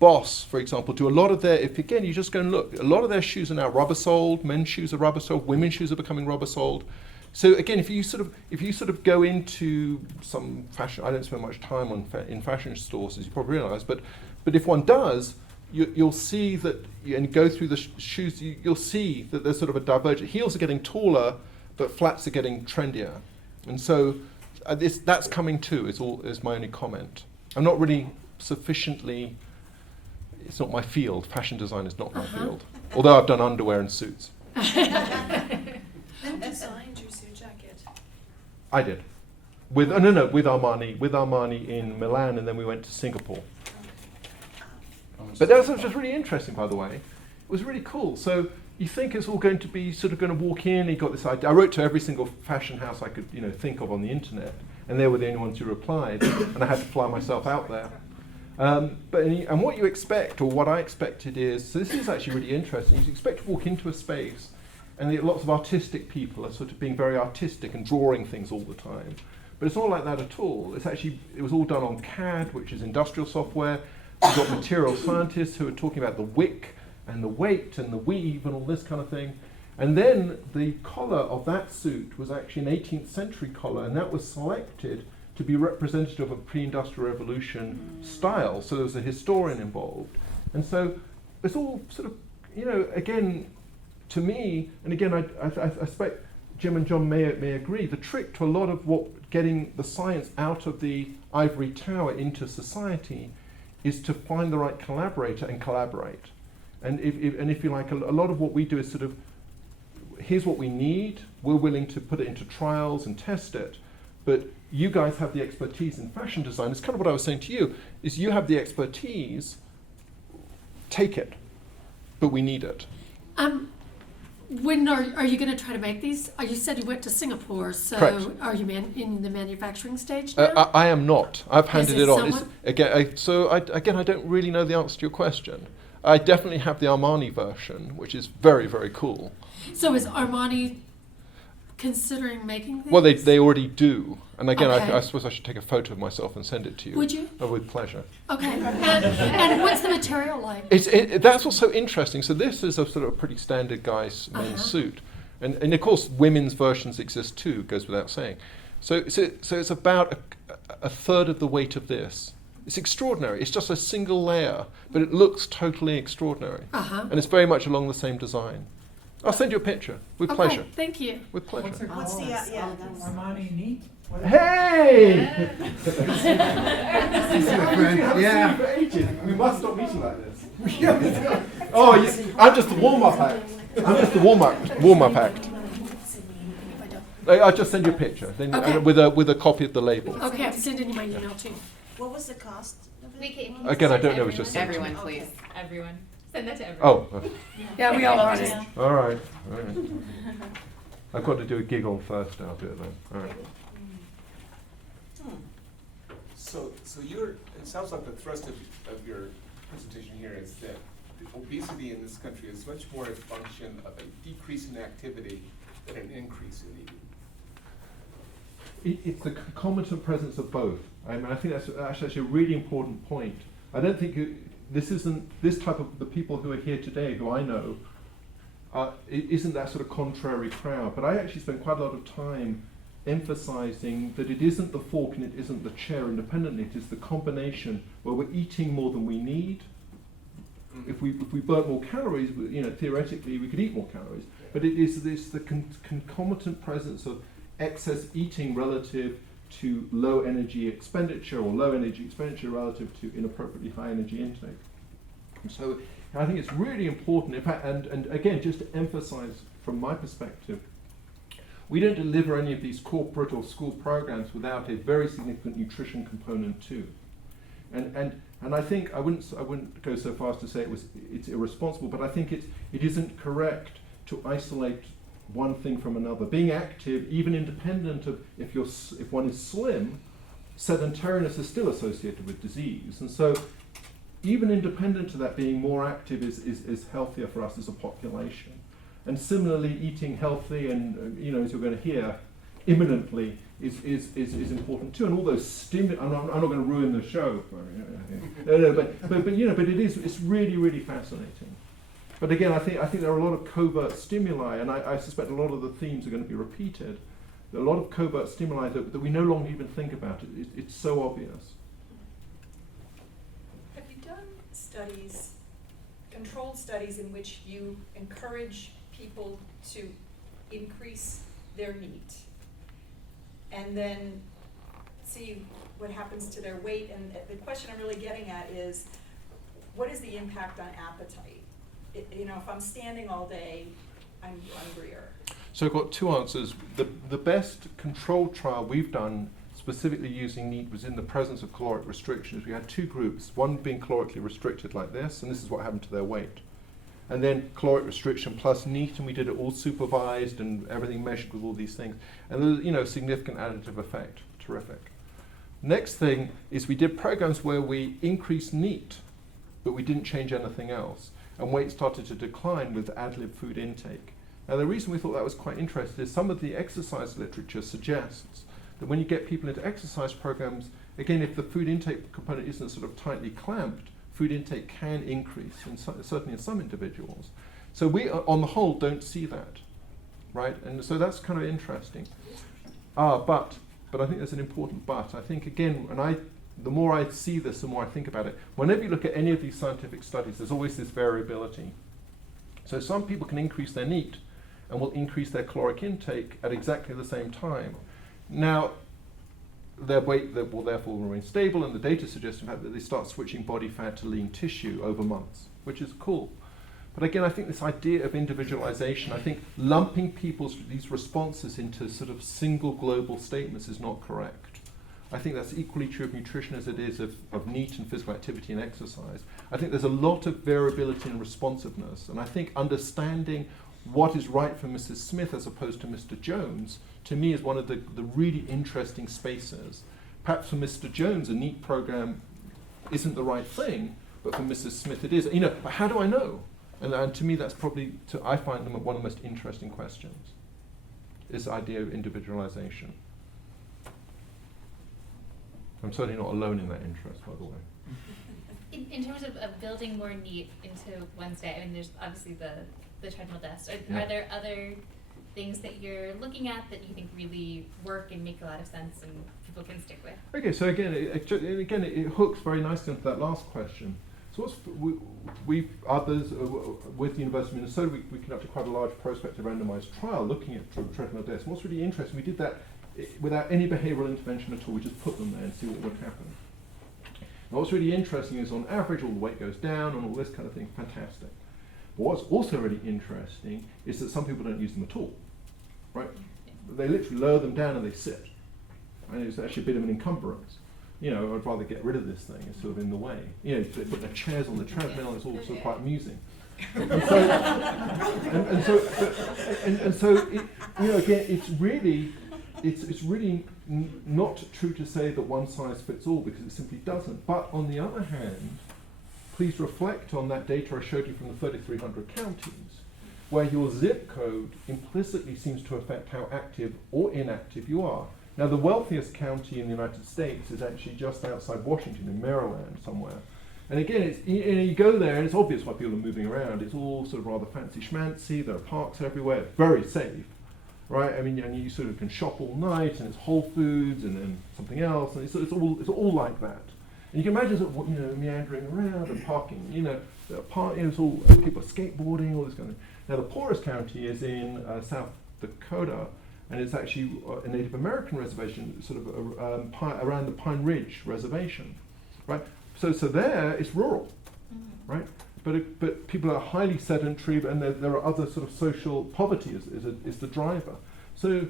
Boss, for example, do a lot of their, you just go and look, a lot of their shoes are now rubber-soled, men's shoes are rubber-soled, women's shoes are becoming rubber-soled. So again, if you sort of go into some fashion, I don't spend much time in fashion stores, as you probably realise, but if one does, you'll see that, and go through the shoes, you'll see that there's sort of a divergence. Heels are getting taller, but flats are getting trendier, and so that's coming too. Is my only comment. I'm not really sufficiently. It's not my field. Fashion design is not my field. Although I've done underwear and suits. Who designed your suit jacket? I did. With Armani in Milan, and then we went to Singapore. But that was just really interesting, by the way. It was really cool. So you think it's all going to be sort of going to walk in. You got this idea. I wrote to every single fashion house I could think of on the internet, and they were the only ones who replied, and I had to fly myself out there. And what you expect, or what I expected is, so this is actually really interesting. You expect to walk into a space, and lots of artistic people are sort of being very artistic and drawing things all the time. But it's not like that at all. It was all done on CAD, which is industrial software. We've got material scientists who are talking about the wick and the weight and the weave and all this kind of thing. And then the collar of that suit was actually an 18th century collar, and that was selected to be representative of pre-industrial revolution style. So there was a historian involved. And so it's all sort of, again, to me, and again, I suspect Jim and John may agree, the trick to a lot of getting the science out of the ivory tower into society is to find the right collaborator and collaborate. And if you like, a lot of what we do is sort of, here's what we need, we're willing to put it into trials and test it, but you guys have the expertise in fashion design. It's kind of what I was saying to you, is you have the expertise, take it, but we need it. When are you going to try to make these? You said you went to Singapore, so Correct. Are you in the manufacturing stage now? I am not. I've handed it on. Someone? I don't really know the answer to your question. I definitely have the Armani version, which is very, very cool. So is Armani considering making these? Well, they already do. And again, Okay. I suppose I should take a photo of myself and send it to you. Would you? Oh, with pleasure. Okay. And what's the material like? That's what's so interesting. So this is a sort of a pretty standard guy's men's suit. And of course, women's versions exist too, goes without saying. So it's about a third of the weight of this. It's extraordinary. It's just a single layer, but it looks totally extraordinary. And it's very much along the same design. I'll send you a picture, with pleasure. Okay, thank you. With pleasure. What's the Armani neat? Hey! Yeah. We must stop meeting like this. Oh, I'm just the warm-up act. I'm just the warm-up act. I'll just send you a picture then, Okay. with a copy of the label. Okay, I'm sending you my email too. What was the cost of it? We can Again, I send don't know, to it's just everyone. Everyone, please. Everyone. Send that to everyone. Oh, Yeah, we all want it. all right. I've got to do a gig on Thursday. I'll do it then. All right. So it sounds like the thrust of your presentation here is that the obesity in this country is much more a function of a decrease in activity than an increase in eating. It's the concomitant presence of both. I mean, I think that's actually a really important point. I don't think this type of, the people who are here today, who I know, it isn't that sort of contrary crowd. But I actually spend quite a lot of time emphasizing that it isn't the fork and it isn't the chair independently. It is the combination where we're eating more than we need. If we burn more calories, theoretically we could eat more calories. But it is the concomitant presence of excess eating relative to low energy expenditure, or low energy expenditure relative to inappropriately high energy intake. And so I think it's really important, in fact, and again, just to emphasize from my perspective, we don't deliver any of these corporate or school programs without a very significant nutrition component too. And I think I wouldn't go so far as to say it's irresponsible, but I think it isn't correct to isolate one thing from another. Being active, even independent of if one is slim, sedentariness is still associated with disease. And so even independent of that, being more active is healthier for us as a population. And similarly, eating healthy and, as you're going to hear, imminently is important too. And all those I'm not going to ruin the show for you. But it's really, really fascinating. But again, I think there are a lot of covert stimuli, and I suspect a lot of the themes are going to be repeated. There are a lot of covert stimuli that we no longer even think about. It's so obvious. Have you done studies, controlled studies, in which you encourage people to increase their NEAT and then see what happens to their weight? And the question I'm really getting at is, what is the impact on appetite? If I'm standing all day, I'm hungrier. So I've got two answers. The best controlled trial we've done specifically using NEAT was in the presence of caloric restrictions. We had two groups, one being calorically restricted like this, and this is what happened to their weight. And then caloric restriction plus NEAT, and we did it all supervised and everything measured with all these things. And there was, significant additive effect. Terrific. Next thing is we did programs where we increased NEAT, but we didn't change anything else. And weight started to decline with ad lib food intake. Now the reason we thought that was quite interesting is some of the exercise literature suggests that when you get people into exercise programs, again, if the food intake component isn't sort of tightly clamped, food intake can increase, certainly in some individuals. So we, on the whole, don't see that, right? And so that's kind of interesting. But I think there's an important but. I think, again, the more I see this, the more I think about it. Whenever you look at any of these scientific studies, there's always this variability. So some people can increase their NEAT and will increase their caloric intake at exactly the same time. Now, their weight will therefore remain stable, and the data suggests in fact that they start switching body fat to lean tissue over months, which is cool. But again, I think this idea of individualization, I think lumping these responses into sort of single global statements is not correct. I think that's equally true of nutrition as it is of NEAT and physical activity and exercise. I think there's a lot of variability in responsiveness, and I think understanding what is right for Mrs. Smith as opposed to Mr. Jones, to me, is one of the really interesting spaces. Perhaps for Mr. Jones, a NEAT program isn't the right thing, but for Mrs. Smith it is. But how do I know? And to me, that's probably, I find them one of the most interesting questions, is the idea of individualization. I'm certainly not alone in that interest, by the way. In terms of building more NEAT into one's day, I mean, there's obviously the treadmill desk. Yeah. Are there other things that you're looking at that you think really work and make a lot of sense and people can stick with? Okay, so again, it hooks very nicely into that last question. So we've others with the University of Minnesota, we conducted quite a large prospective randomized trial looking at treadmill desks. And what's really interesting, we did that without any behavioral intervention at all. We just put them there and see what would happen. And what's really interesting is, on average, all the weight goes down and all this kind of thing. Fantastic. But what's also really interesting is that some people don't use them at all, right? They literally lower them down and they sit. And it's actually a bit of an encumbrance. You know, I'd rather get rid of this thing, it's sort of in the way. You know, they put their chairs on the treadmill, it's all sort of quite amusing. And so, it, you know, again, it's really not true to say that one size fits all, because it simply doesn't. But on the other hand, please reflect on that data I showed you from the 3,300 counties, where your zip code implicitly seems to affect how active or inactive you are. Now, the wealthiest county in the United States is actually just outside Washington, in Maryland somewhere. And again, it's, you go there and it's obvious why people are moving around. It's all sort of rather fancy schmancy, there are parks everywhere, it's very safe, right? I mean, and you sort of can shop all night, and it's Whole Foods and then something else, and it's all like that. And you can imagine sort of, you know, meandering around and parking, you know, it's all, people are skateboarding, all this kind of thing. Now, the poorest county is in South Dakota, and it's actually a Native American reservation, sort of around the Pine Ridge Reservation, right? So there, it's rural, right? But people are highly sedentary, and there are other sort of social poverty is the driver. So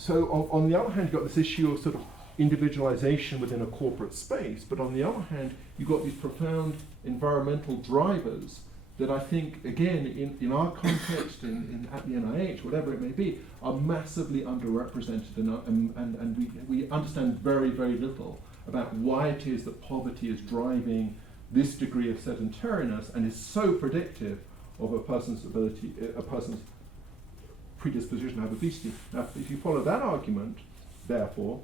on the other hand, you've got this issue of sort of individualization within a corporate space, but on the other hand, you've got these profound environmental drivers that I think, again, in our context, at the NIH, whatever it may be, are massively underrepresented, and we understand very, very little about why it is that poverty is driving this degree of sedentariness and is so predictive of a person's ability, a person's predisposition to have obesity. Now, if you follow that argument, therefore,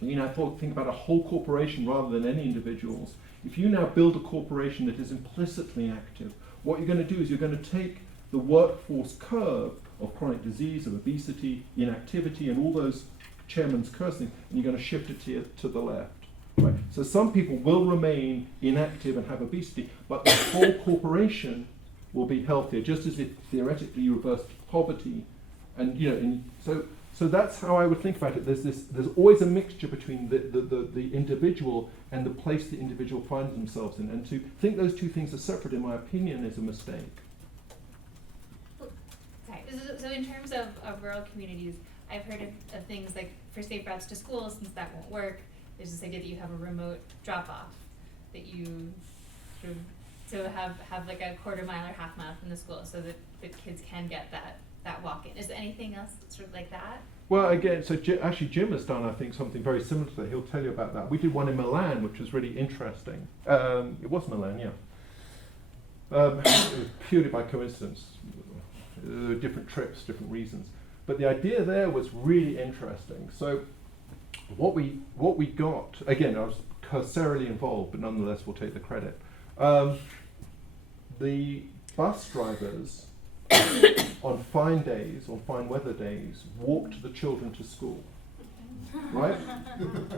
you now think about a whole corporation rather than any individuals. If you now build a corporation that is implicitly active, what you're going to do is you're going to take the workforce curve of chronic disease, of obesity, inactivity, and all those chairman's curves things, and you're going to shift it to the left. Right? So some people will remain inactive and have obesity, but the whole corporation will be healthier, just as if theoretically you reversed poverty. And you know, so that's how I would think about it. There's always a mixture between the individual and the place the individual finds themselves in, and to think those two things are separate, in my opinion, is a mistake. Okay. So in terms of rural communities, I've heard of things like for safe routes to school, since that won't work, there's this idea that you have a remote drop-off, that you sort of have like a quarter mile or half mile from the school, so that the kids can get that walk-in. Is there anything else that's sort of like that? Well, again, so actually Jim has done, I think, something very similar to that. He'll tell you about that. We did one in Milan, which was really interesting. It was Milan, yeah. It was purely by coincidence. Different trips, different reasons. But the idea there was really interesting. So what we got, again, I was cursorily involved, but nonetheless we'll take the credit. The bus drivers on fine days, on fine weather days, walked the children to school. Right?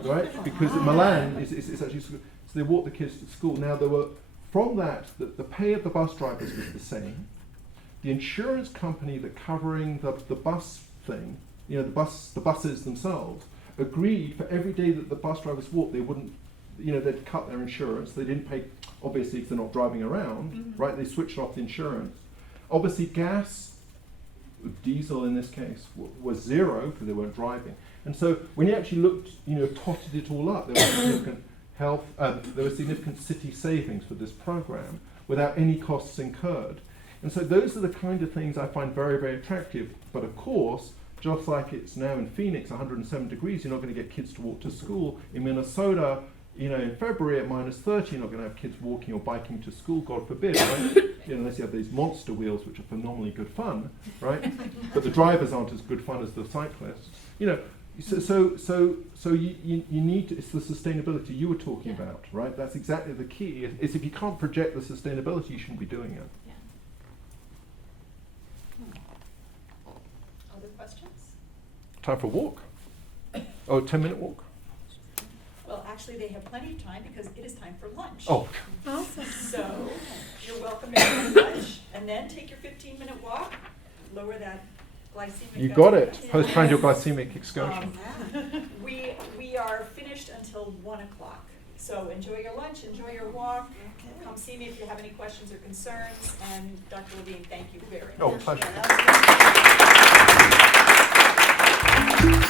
Right? Because in Milan, it's actually, so they walked the kids to school. Now there were, from that, the pay of the bus drivers was the same. The insurance company that covering the bus thing, you know, the buses themselves, agreed for every day that the bus drivers walked, they wouldn't, you know, they'd cut their insurance. They didn't pay, obviously, because they're not driving around, right? They switched off the insurance. Obviously, gas, diesel in this case, was zero because they weren't driving. And so when you actually looked, you know, totted it all up, there was significant there was significant city savings for this program without any costs incurred. And so those are the kind of things I find very, very attractive. But of course, just like it's now in Phoenix, 107 degrees, you're not going to get kids to walk to school. In Minnesota, you know, in February at -30, you're not going to have kids walking or biking to school, God forbid, right? You know, unless you have these monster wheels, which are phenomenally good fun, right? But the drivers aren't as good fun as the cyclists. You know, so you need to, it's the sustainability you were talking about, right? That's exactly the key. Is if you can't project the sustainability, you shouldn't be doing it. Other questions? Time for a walk? Oh, 10-minute walk? Well, actually, they have plenty of time because it is time for lunch. Oh. Awesome. So you're welcome to have lunch and then take your 15-minute walk, lower that glycemic. You got it. Postprandial glycemic excursion. We are finished until 1 o'clock. So enjoy your lunch, enjoy your walk. Okay. Come see me if you have any questions or concerns. And Dr. Levine, thank you very much. Oh, pleasure. Yeah, that was good.